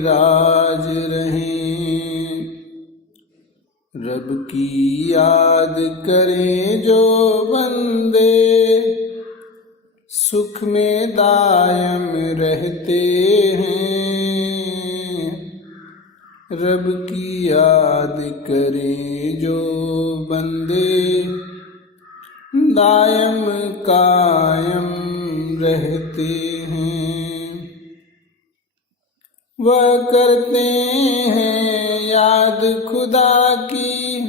राज रहें। रब की याद करें जो बंदे, सुख में दायम रहते हैं। रब की याद करें जो बंदे, दायम कायम रहते हैं। वह करते हैं याद खुदा की,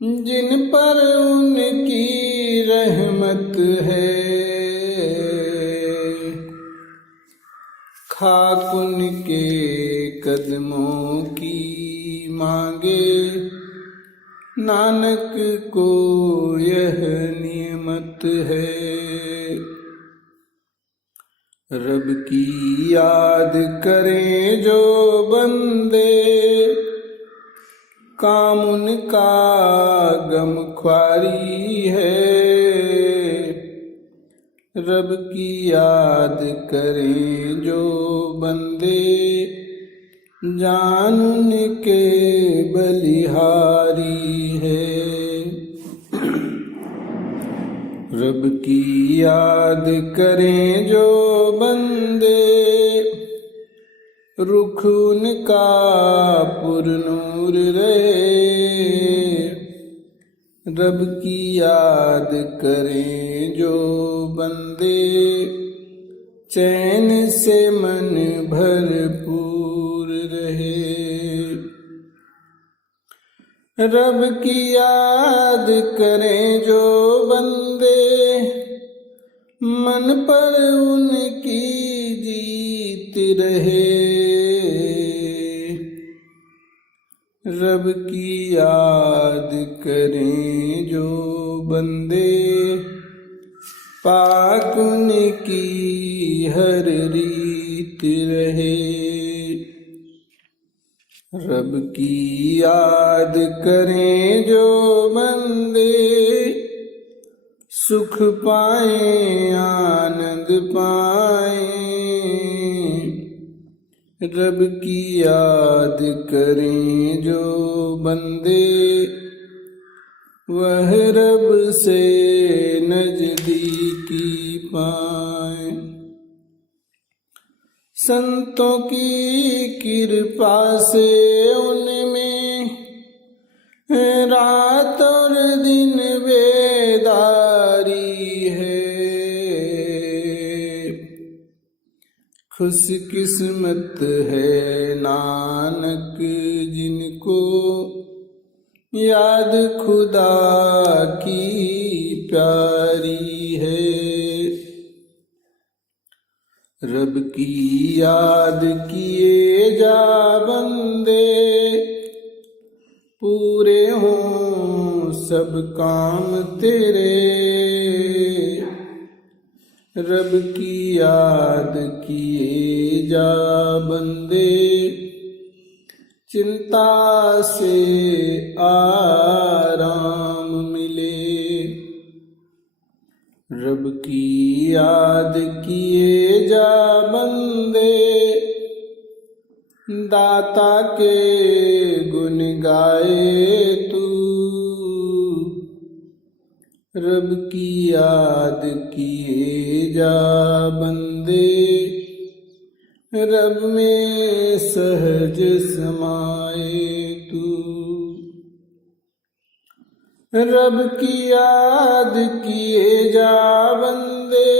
जिन पर उनकी रहमत है। खाक उनके कदमों की मांगे, नानक को यह नियमत है। रब की याद करें जो बंदे, काम उनका गम ख्वारी है। रब की याद करें जो बंदे, जान उनके बलिहारी है। रब की याद करें जो बंदे, रुख उनका पुरनूर रहे। रब की याद करें जो बंदे, चैन से मन भरपूर रहे। रब की याद करें जो बंदे, मन पर उनकी जीत रहे। रब की याद करें जो बंदे, पाक उनकी हर रीत रहे। रब की याद करें जो बंदे, सुख पाए आनंद पाए। रब की याद करें जो बंदे, वह रब से नजदीकी पाए। संतों की कृपा से उनमें रात और दिन बेदारी है। खुशकिस्मत है नानक जिनको याद खुदा की प्यारी है। रब की याद किए जा बंदे, पूरे हों सब काम तेरे। रब की याद किए जा बंदे, चिंता से आराम मिले। रब की याद किए जा बंदे, दाता के गुण गाए तू। रब की याद किए जा बंदे, रब में सहज समाए तू। रब की याद किए जा बंदे,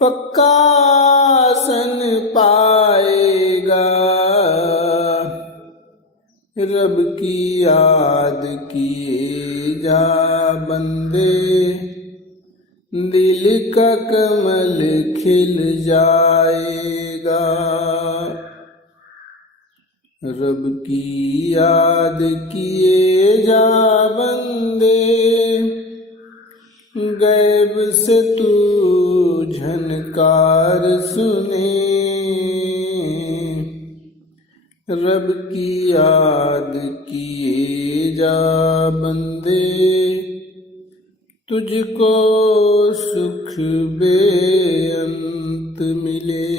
पक्का आसन पाएगा। रब की याद किए जा बंदे, दिल का कमल खिल जाएगा। रब की याद किए जा बंदे, गैब से तू झनकार सुने। रब की याद किए जा बंदे, तुझको सुख बेअंत मिले।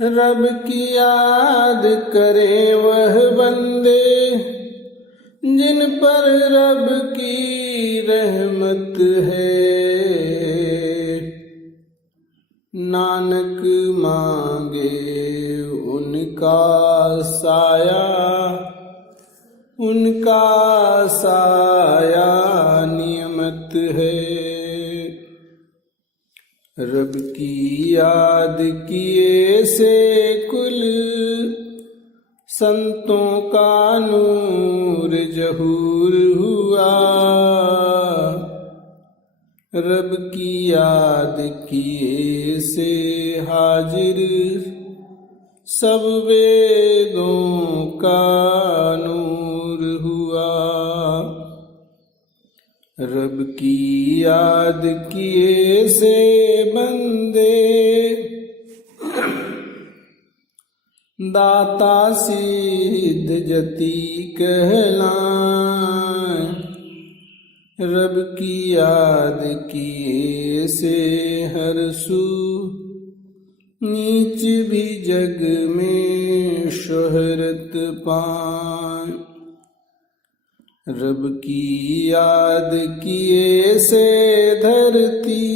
रब की याद करे वह बंदे, जिन पर रब की रहमत है। नानक मांगे उनका साया, उनका साया नियमत है। रब की याद किए से कुल संतों का नूर जहूर हुआ। रब की याद किए से हाजिर सब वेदों का नूर हुआ। रब की याद किए से बंदे, दाता सिद्ध जति कहलाएं। रब की याद किए से हर सू नीच भी जग में शोहरत पाएं। रब की याद किए से धरती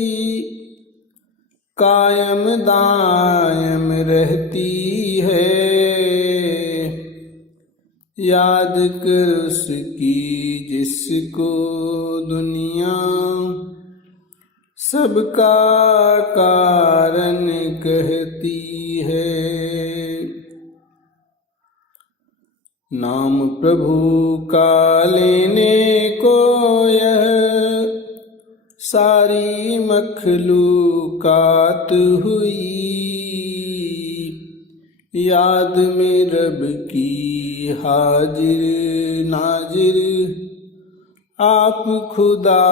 कायम दायम रहती है। याद कर उसकी जिसको दुनिया सबका कारण कहती है। नाम प्रभु का लेने को यह सारी मखलूकात हुई। याद में रब की हाजिर नाजिर आप खुदा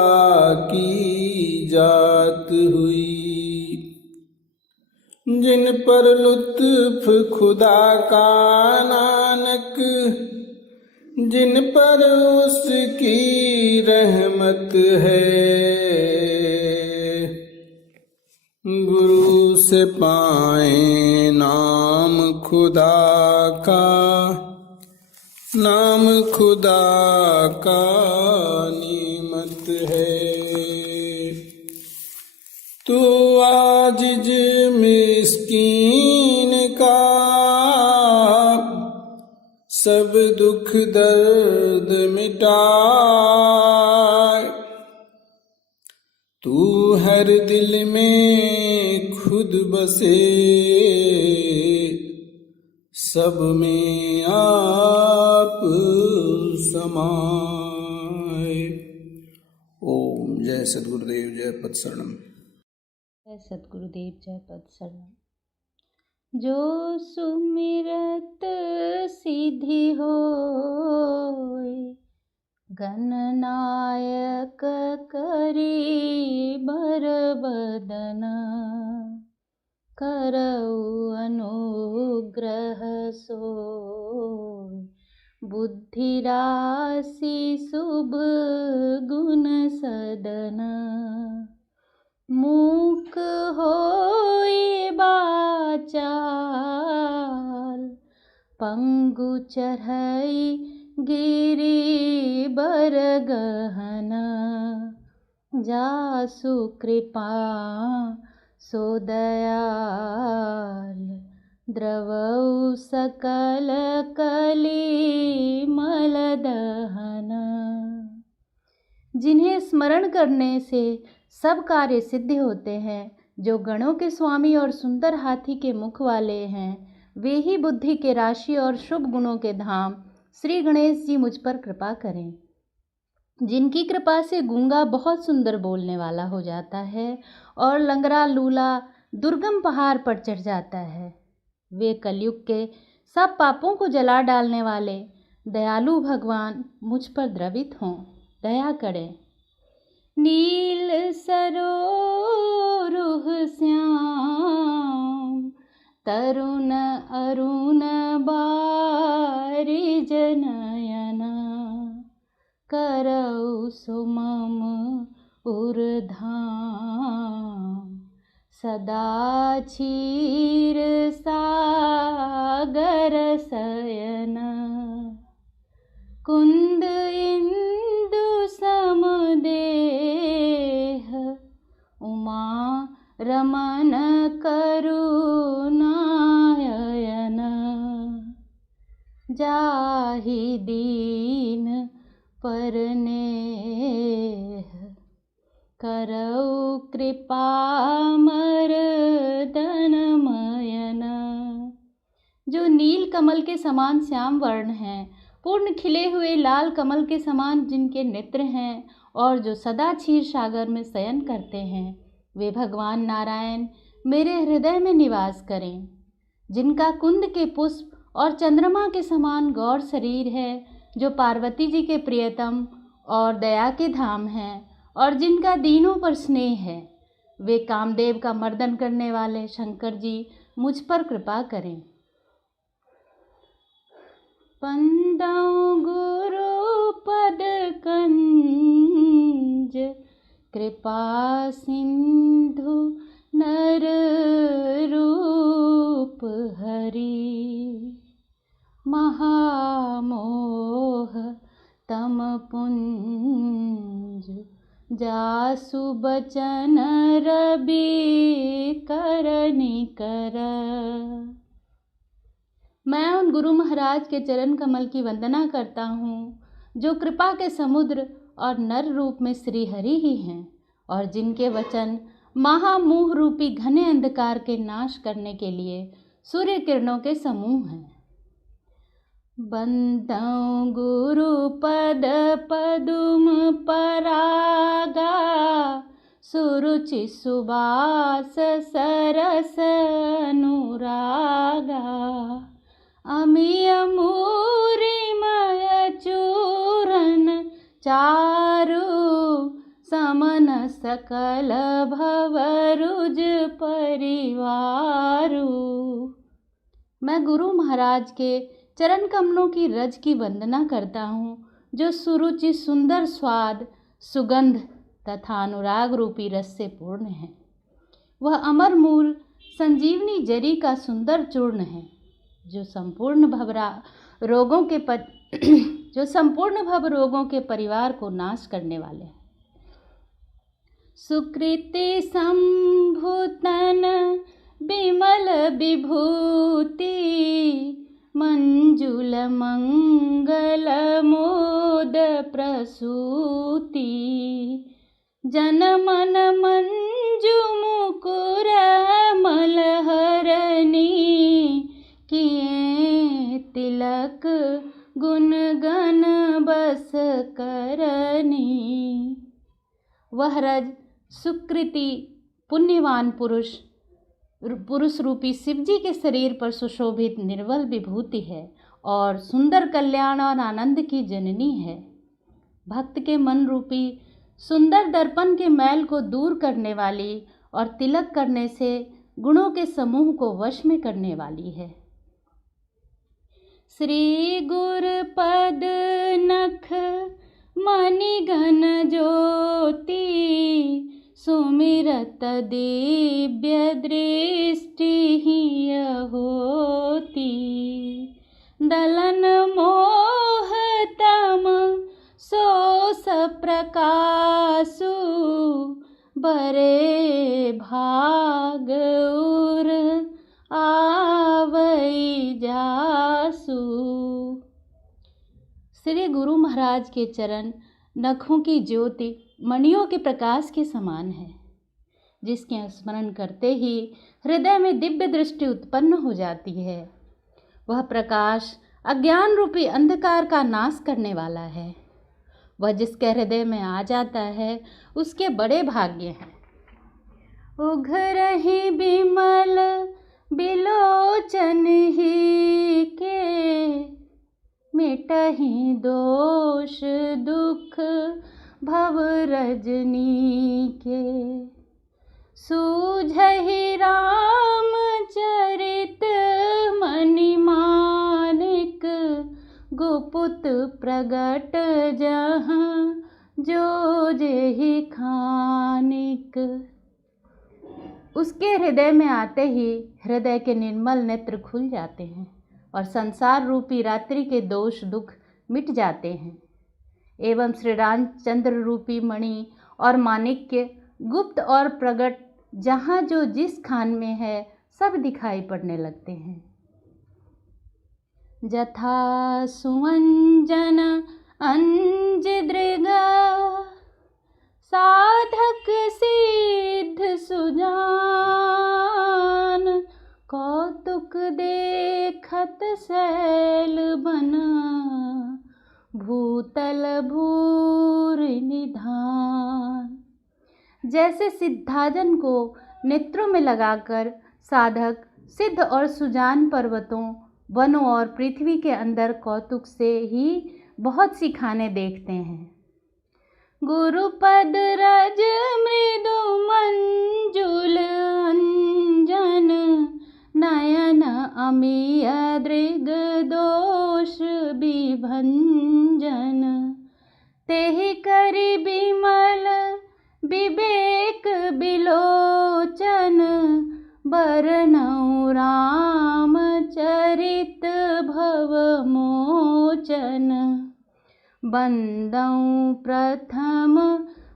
की जात हुई। जिन पर लुत्फ खुदा का नानक, जिन पर उसकी रहमत है। गुरु से पाए नाम खुदा का, नाम खुदा का निमत है। तू आजिज मिस्कीन का सब दुख दर्द मिटाए। तू हर दिल में खुद बसे सब में आप समाए। ओम जय सद्गुरुदेव जय पद शरणम। जय सद्गुरुदेव जय पद शरणम। जो सुमिरत सिद्धि होय, गणनायक करी बर बदन। करऊ अनुग्रह सोय, बुद्धि राशि शुभ गुण सदन। मूक होय बाचाल, पंगु चढ़ई गिरि बर गहन। जासु कृपा सो दयाल, द्रवऊ सकल कली मल दहन। जिन्हें स्मरण करने से सब कार्य सिद्ध होते हैं, जो गणों के स्वामी और सुंदर हाथी के मुख वाले हैं, वे ही बुद्धि के राशि और शुभ गुणों के धाम श्री गणेश जी मुझ पर कृपा करें। जिनकी कृपा से गूंगा बहुत सुंदर बोलने वाला हो जाता है और लंगड़ा लूला दुर्गम पहाड़ पर चढ़ जाता है। वे कलयुग के सब पापों को जला डालने वाले दयालु भगवान मुझ पर द्रवित हों, दया करें। नील सरोरुह श्याम, तरुण अरुण बारिज नयन। करऊ सुमम उर्धाम, सदा क्षीर सागर शयन। कुंद इंदु समदेह, उमा रमन करुणायन। जाहि दीन परनेह, करऊ कृपा मर्दन मयन। जो नील कमल के समान श्याम वर्ण हैं, पूर्ण खिले हुए लाल कमल के समान जिनके नेत्र हैं और जो सदा क्षीर सागर में शयन करते हैं, वे भगवान नारायण मेरे हृदय में निवास करें। जिनका कुंद के पुष्प और चंद्रमा के समान गौर शरीर है, जो पार्वती जी के प्रियतम और दया के धाम हैं, और जिनका दीनों पर स्नेह है, वे कामदेव का मर्दन करने वाले शंकर जी मुझ पर कृपा करें। पंदौ गुरु पद कंज, कृपा सिंधु नर रूप हरि। महामोह तम पुंज, जासु बचन रवि करनि कर। मैं उन गुरु महाराज के चरण कमल की वंदना करता हूँ, जो कृपा के समुद्र और नर रूप में श्री हरि ही हैं, और जिनके वचन महामोह रूपी घने अंधकार के नाश करने के लिए सूर्य किरणों के समूह हैं। बंदौ गुरु पद पदुम परागा, सुरुचि सुबास सरस अनुरागा। अमिय मूरिमय चूरन चारु, समन सकल भवरुज परिवारु। मैं गुरु महाराज के चरण कमलों की रज की वंदना करता हूँ, जो सुरुचि सुंदर स्वाद, सुगंध तथा अनुराग रूपी रस से पूर्ण है। वह अमर मूल संजीवनी जरी का सुंदर चूर्ण है, जो संपूर्ण भवरा रोगों के जो संपूर्ण भव रोगों के परिवार को नाश करने वाले हैं। सुकृति संभूतन विमल विभूति मंजुल मंगल मोद प्रसूति जन मन मंजु मुकुर मलहरणी किए तिलक गुण गण बस करनी। वह रज सुकृति पुण्यवान पुरुष रूपी शिवजी के शरीर पर सुशोभित निर्मल विभूति है और सुंदर कल्याण और आनंद की जननी है। भक्त के मन रूपी सुंदर दर्पण के मैल को दूर करने वाली और तिलक करने से गुणों के समूह को वश में करने वाली है। श्री गुर पद नख मणिगण ज्योति सुमिरत दिव्य दृष्टि ही होती दलन मोह तम सोस प्रकाशु बरे भाग उर आवई जासु। श्री गुरु महाराज के चरण नखों की ज्योति मणियों के प्रकाश के समान है, जिसके स्मरण करते ही हृदय में दिव्य दृष्टि उत्पन्न हो जाती है। वह प्रकाश अज्ञान रूपी अंधकार का नाश करने वाला है। वह जिसके हृदय में आ जाता है उसके बड़े भाग्य हैं। उघरहि बिमल बिलोचन ही के मिटहि दोष दुख भव रजनी के सूझहि राम चरित मणि मानिक गुपुत प्रगट जहाँ जो जेहि खानिक। उसके हृदय में आते ही हृदय के निर्मल नेत्र खुल जाते हैं और संसार रूपी रात्रि के दोष दुख मिट जाते हैं एवं श्री रामचंद्र रूपी मणि और माणिक्य गुप्त और प्रगट जहाँ जो जिस खान में है सब दिखाई पड़ने लगते हैं। जथा सुअंजन अंज दृग साधक सिद्ध सुजान कौतुक देखत शैल बना भूतल भूर निधान। जैसे सिद्धाजन को नेत्रों में लगाकर साधक सिद्ध और सुजान पर्वतों वनों और पृथ्वी के अंदर कौतुक से ही बहुत सी खाने देखते हैं। गुरुपद रज मृदु मंजुल अंजन नयन अमीय दृग दोष विभंजन तेहि करि बिमल विवेक बिलोचन बरनऊ राम चरित भव मोचन बंदऊ प्रथम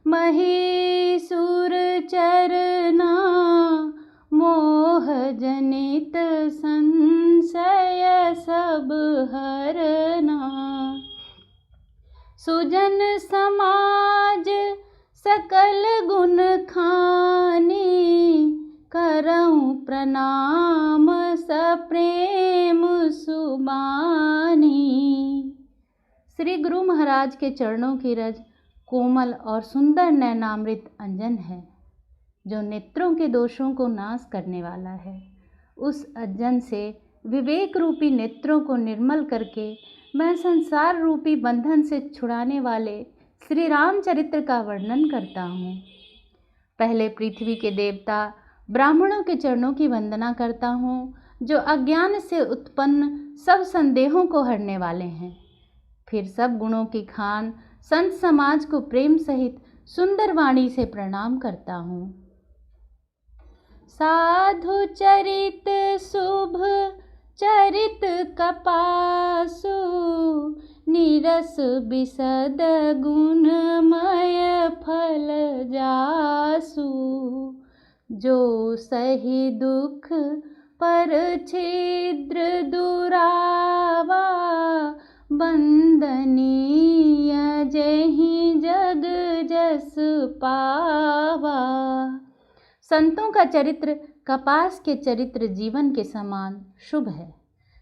महीसुर चरना मोह जनित संशय सब हरना। सुजन समाज सकल गुण खानी करऊं प्रणाम सप्रेम सुबानी। श्री गुरु महाराज के चरणों की रज कोमल और सुंदर नैनामृत अंजन है जो नेत्रों के दोषों को नाश करने वाला है। उस अंजन से विवेक रूपी नेत्रों को निर्मल करके मैं संसार रूपी बंधन से छुड़ाने वाले श्री रामचरित्र का वर्णन करता हूँ। पहले पृथ्वी के देवता ब्राह्मणों के चरणों की वंदना करता हूँ जो अज्ञान से उत्पन्न सब संदेहों को हरने वाले हैं। फिर सब गुणों की खान संत समाज को प्रेम सहित सुंदर वाणी से प्रणाम करता हूँ। साधु चरित शुभ चरित कपासु नीरस बिसद गुणमय फल जासु। जो सही दुख पर छिद्र दुरावा, बंदनीय जेहि जग जस पावा। संतों का चरित्र कपास के चरित्र जीवन के समान शुभ है,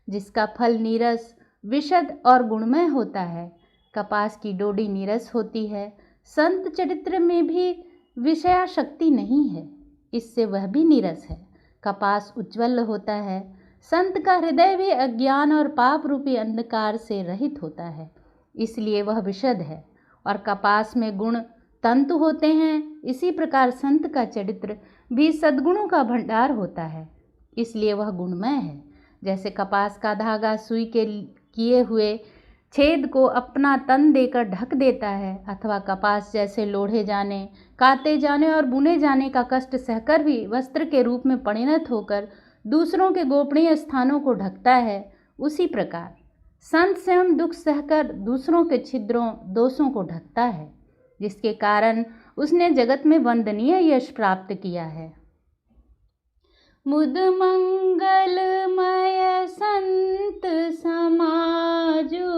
जिसका फल नीरस, विशद और गुणमय होता है। कपास की डोडी नीरस होती है। संत चरित्र में भी विषयाशक्ति नहीं है, इससे वह भी नीरस है। कपास उज्ज्वल होता है। संत का हृदय भी अज्ञान और पाप रूपी अंधकार से रहित होता है, इसलिए वह विशद है। और कपास में गुण तंतु होते हैं, इसी प्रकार संत का चरित्र भी सद्गुणों का भंडार होता है, इसलिए वह गुणमय है। जैसे कपास का धागा सुई के किए हुए छेद को अपना तन देकर ढक देता है, अथवा कपास जैसे लोढ़े जाने, काते जाने और बुने जाने का कष्ट सहकर भी वस्त्र के रूप में परिणत होकर दूसरों के गोपनीय स्थानों को ढकता है, उसी प्रकार संत स्वयं दुख सहकर दूसरों के छिद्रों दोषों को ढकता है, जिसके कारण उसने जगत में वंदनीय यश प्राप्त किया है। मुद मंगलमय संत समाजु,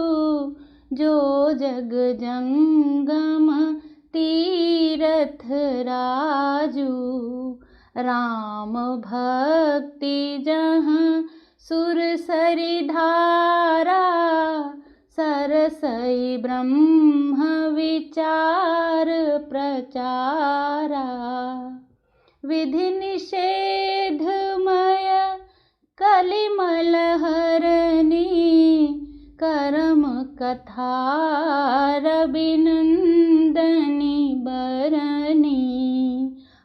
जो जग जंगम तीरथ राजू। राम भक्ति जहाँ सुर सरि धारा, सरसई ब्रह्म विचार प्रचारा। विधि निषेधमय कलिमल हरनी, करम कथा रविनंदनी बरनी।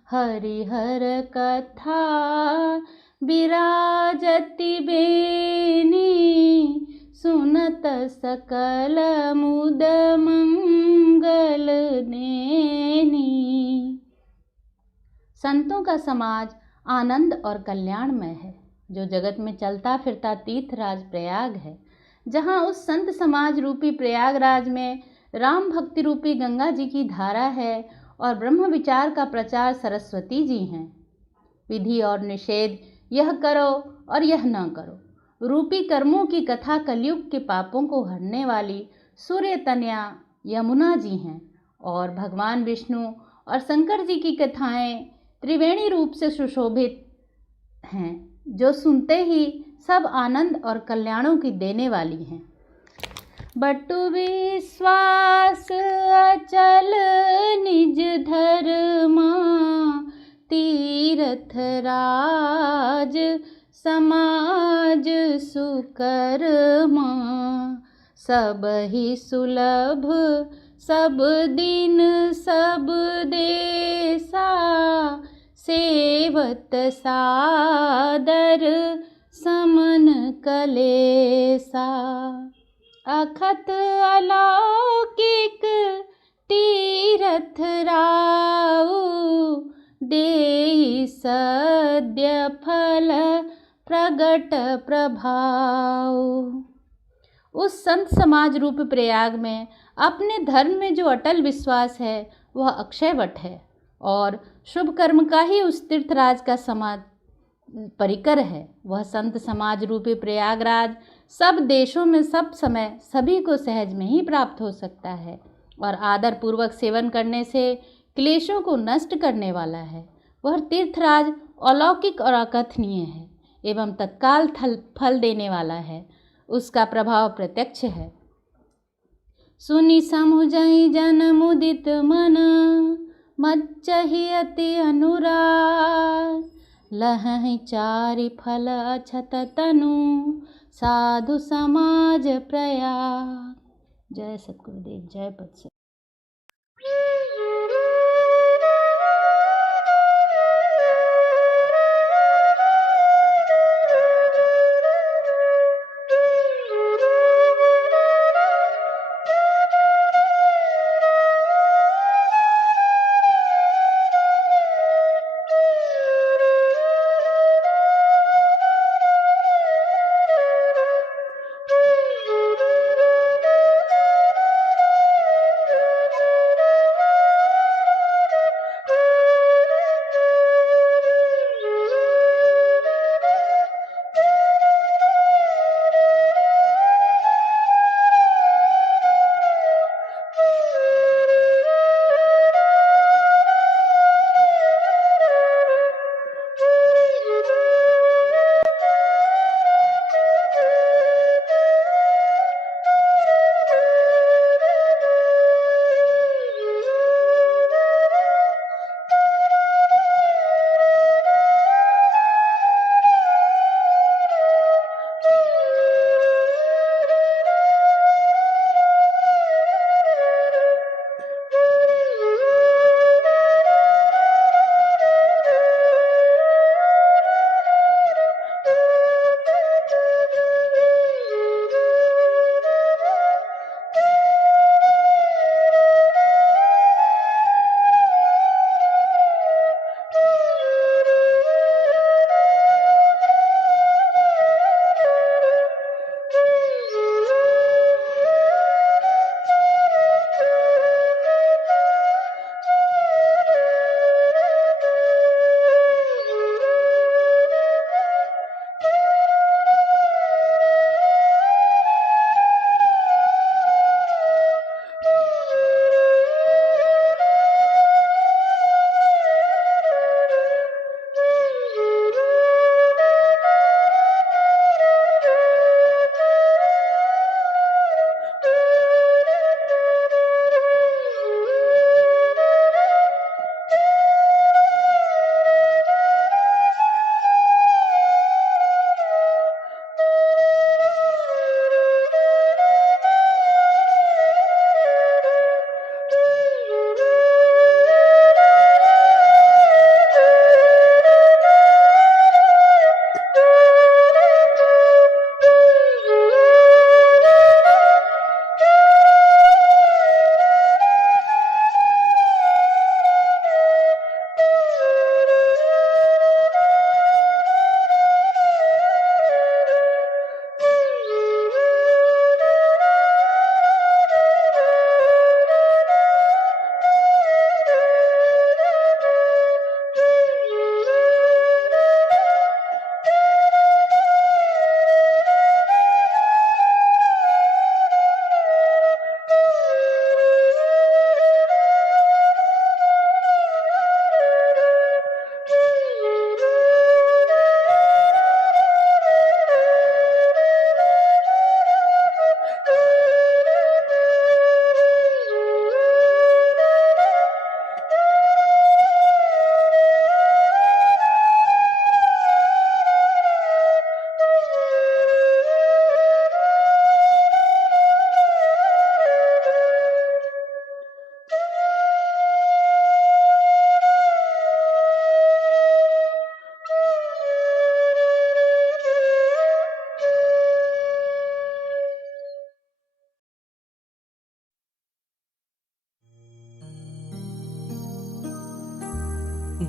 हरिहर कथा विराजति बेनी, सुनत सकल मुद मंगल नेनी। संतों का समाज आनंद और कल्याणमय है, जो जगत में चलता फिरता तीर्थराज प्रयाग है। जहाँ उस संत समाज रूपी प्रयागराज में राम भक्ति रूपी गंगा जी की धारा है और ब्रह्म विचार का प्रचार सरस्वती जी हैं। विधि और निषेध, यह करो और यह न करो रूपी कर्मों की कथा कलयुग के पापों को हरने वाली सूर्य तनया यमुना जी हैं। और भगवान विष्णु और शंकर जी की कथाएं त्रिवेणी रूप से सुशोभित हैं, जो सुनते ही सब आनंद और कल्याणों की देने वाली हैं। बटु विश्वास अचल निज धर्मा, तीरथ राज समाज सुकर्मा। सब ही सुलभ सब दिन सब देसा, सेवत सादर समन कलेसा। अखत अलौकिक तीरथ राउ, देहि सद्य फल प्रगट प्रभाव। उस संत समाज रूप प्रयाग में अपने धर्म में जो अटल विश्वास है वह अक्षयवट है, और शुभ कर्म का ही उस तीर्थराज का समाज परिकर है। वह संत समाज रूपी प्रयागराज सब देशों में सब समय सभी को सहज में ही प्राप्त हो सकता है, और आदर पूर्वक सेवन करने से क्लेशों को नष्ट करने वाला है। वह तीर्थराज अलौकिक और अकथनीय है एवं तत्काल फल देने वाला है। उसका प्रभाव प्रत्यक्ष है। सुनि समुझई जन मुदित मन, मच्चहि अति अनुराग। लहहि चारि फल अछत तनु, साधु समाज प्रयाग। जय सतगुरुदेव, जय पद।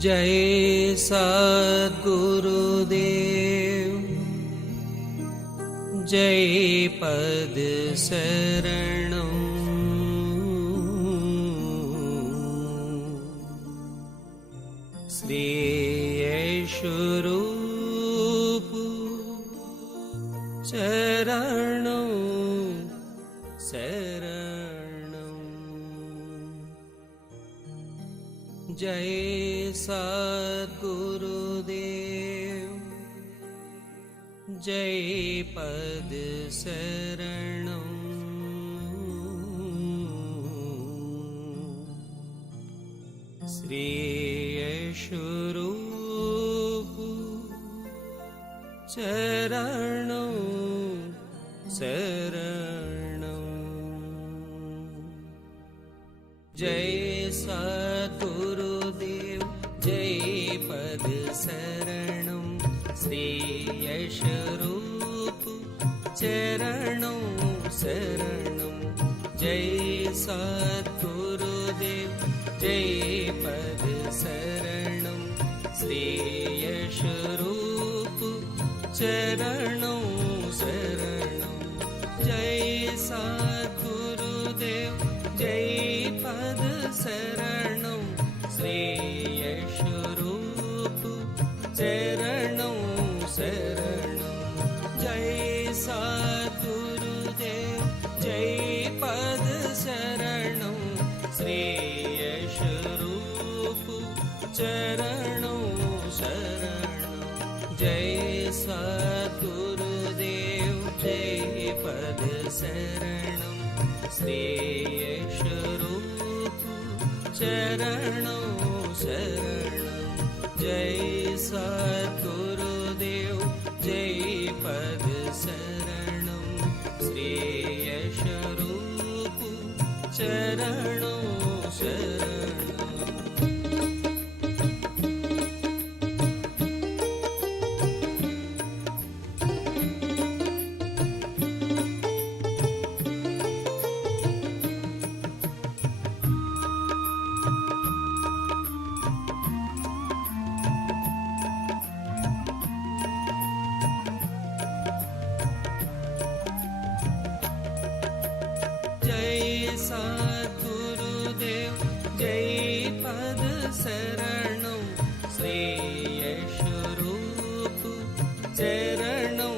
जय सद्गुरुदेव जय पद शरणं श्री स्वरूप शरणं शरणं जय सद्गुरुदेव जय पद शरणं श्री स्वरूप शरणं शरणं जय सद्गुरुदेव जय पद शरणं श्री स्वरूप शरणं शरणं जय सद्गुरुदेव जय पद शरणं श्री स्वरूप शरणं शरणं जय सद्गुरुदेव जय पद शरणं श्री स्वरूप शरणं शरणं जय सद्गुरुदेव जय पद शरणं श्री स्वरूप शरणं शरणं जय सद्गुरुदेव जय पद शरणं श्री स्वरूप शरणं शरणं जय सद्गुरुदेव जय पद शरणं श्री स्वरूप शरणं शरणं जय सद्गुरुदेव जय पद शरणं श्री स्वरूप शरणं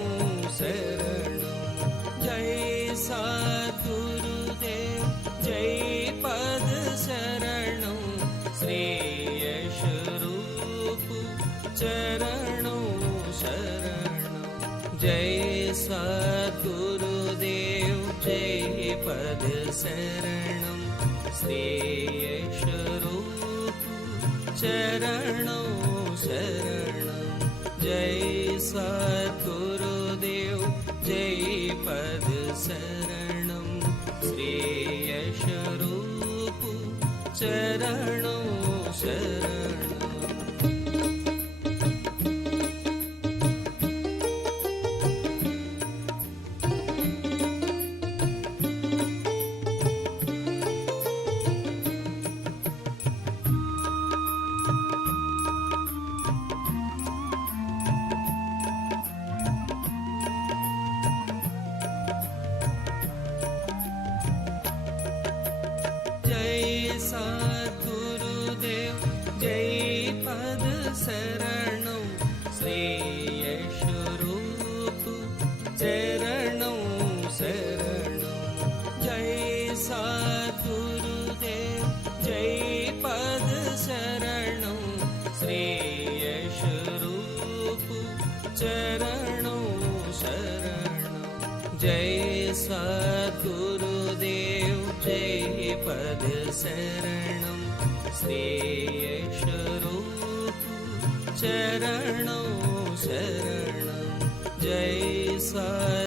शरणं जय सद्गुरुदेव जय पद शरणं श्री स्वरूप शरणं शरणं जय सद्गुरुदेव जय पद शरणं श्री स्वरूप शरणं शरणं जय सद्गुरुदेव जय पद शरणं श्री स्वरूप शरणं शरणं जय सद्गुरुदेव जय पद शरणं श्री स्वरूप शरणं शरणं जय सद्गुरुदेव जय पद शरणं श्री स्वरूप शरणं शरणं जय सद्गुरुदेव जय पद शरणं श्री स्वरूप शरणं शरणं जय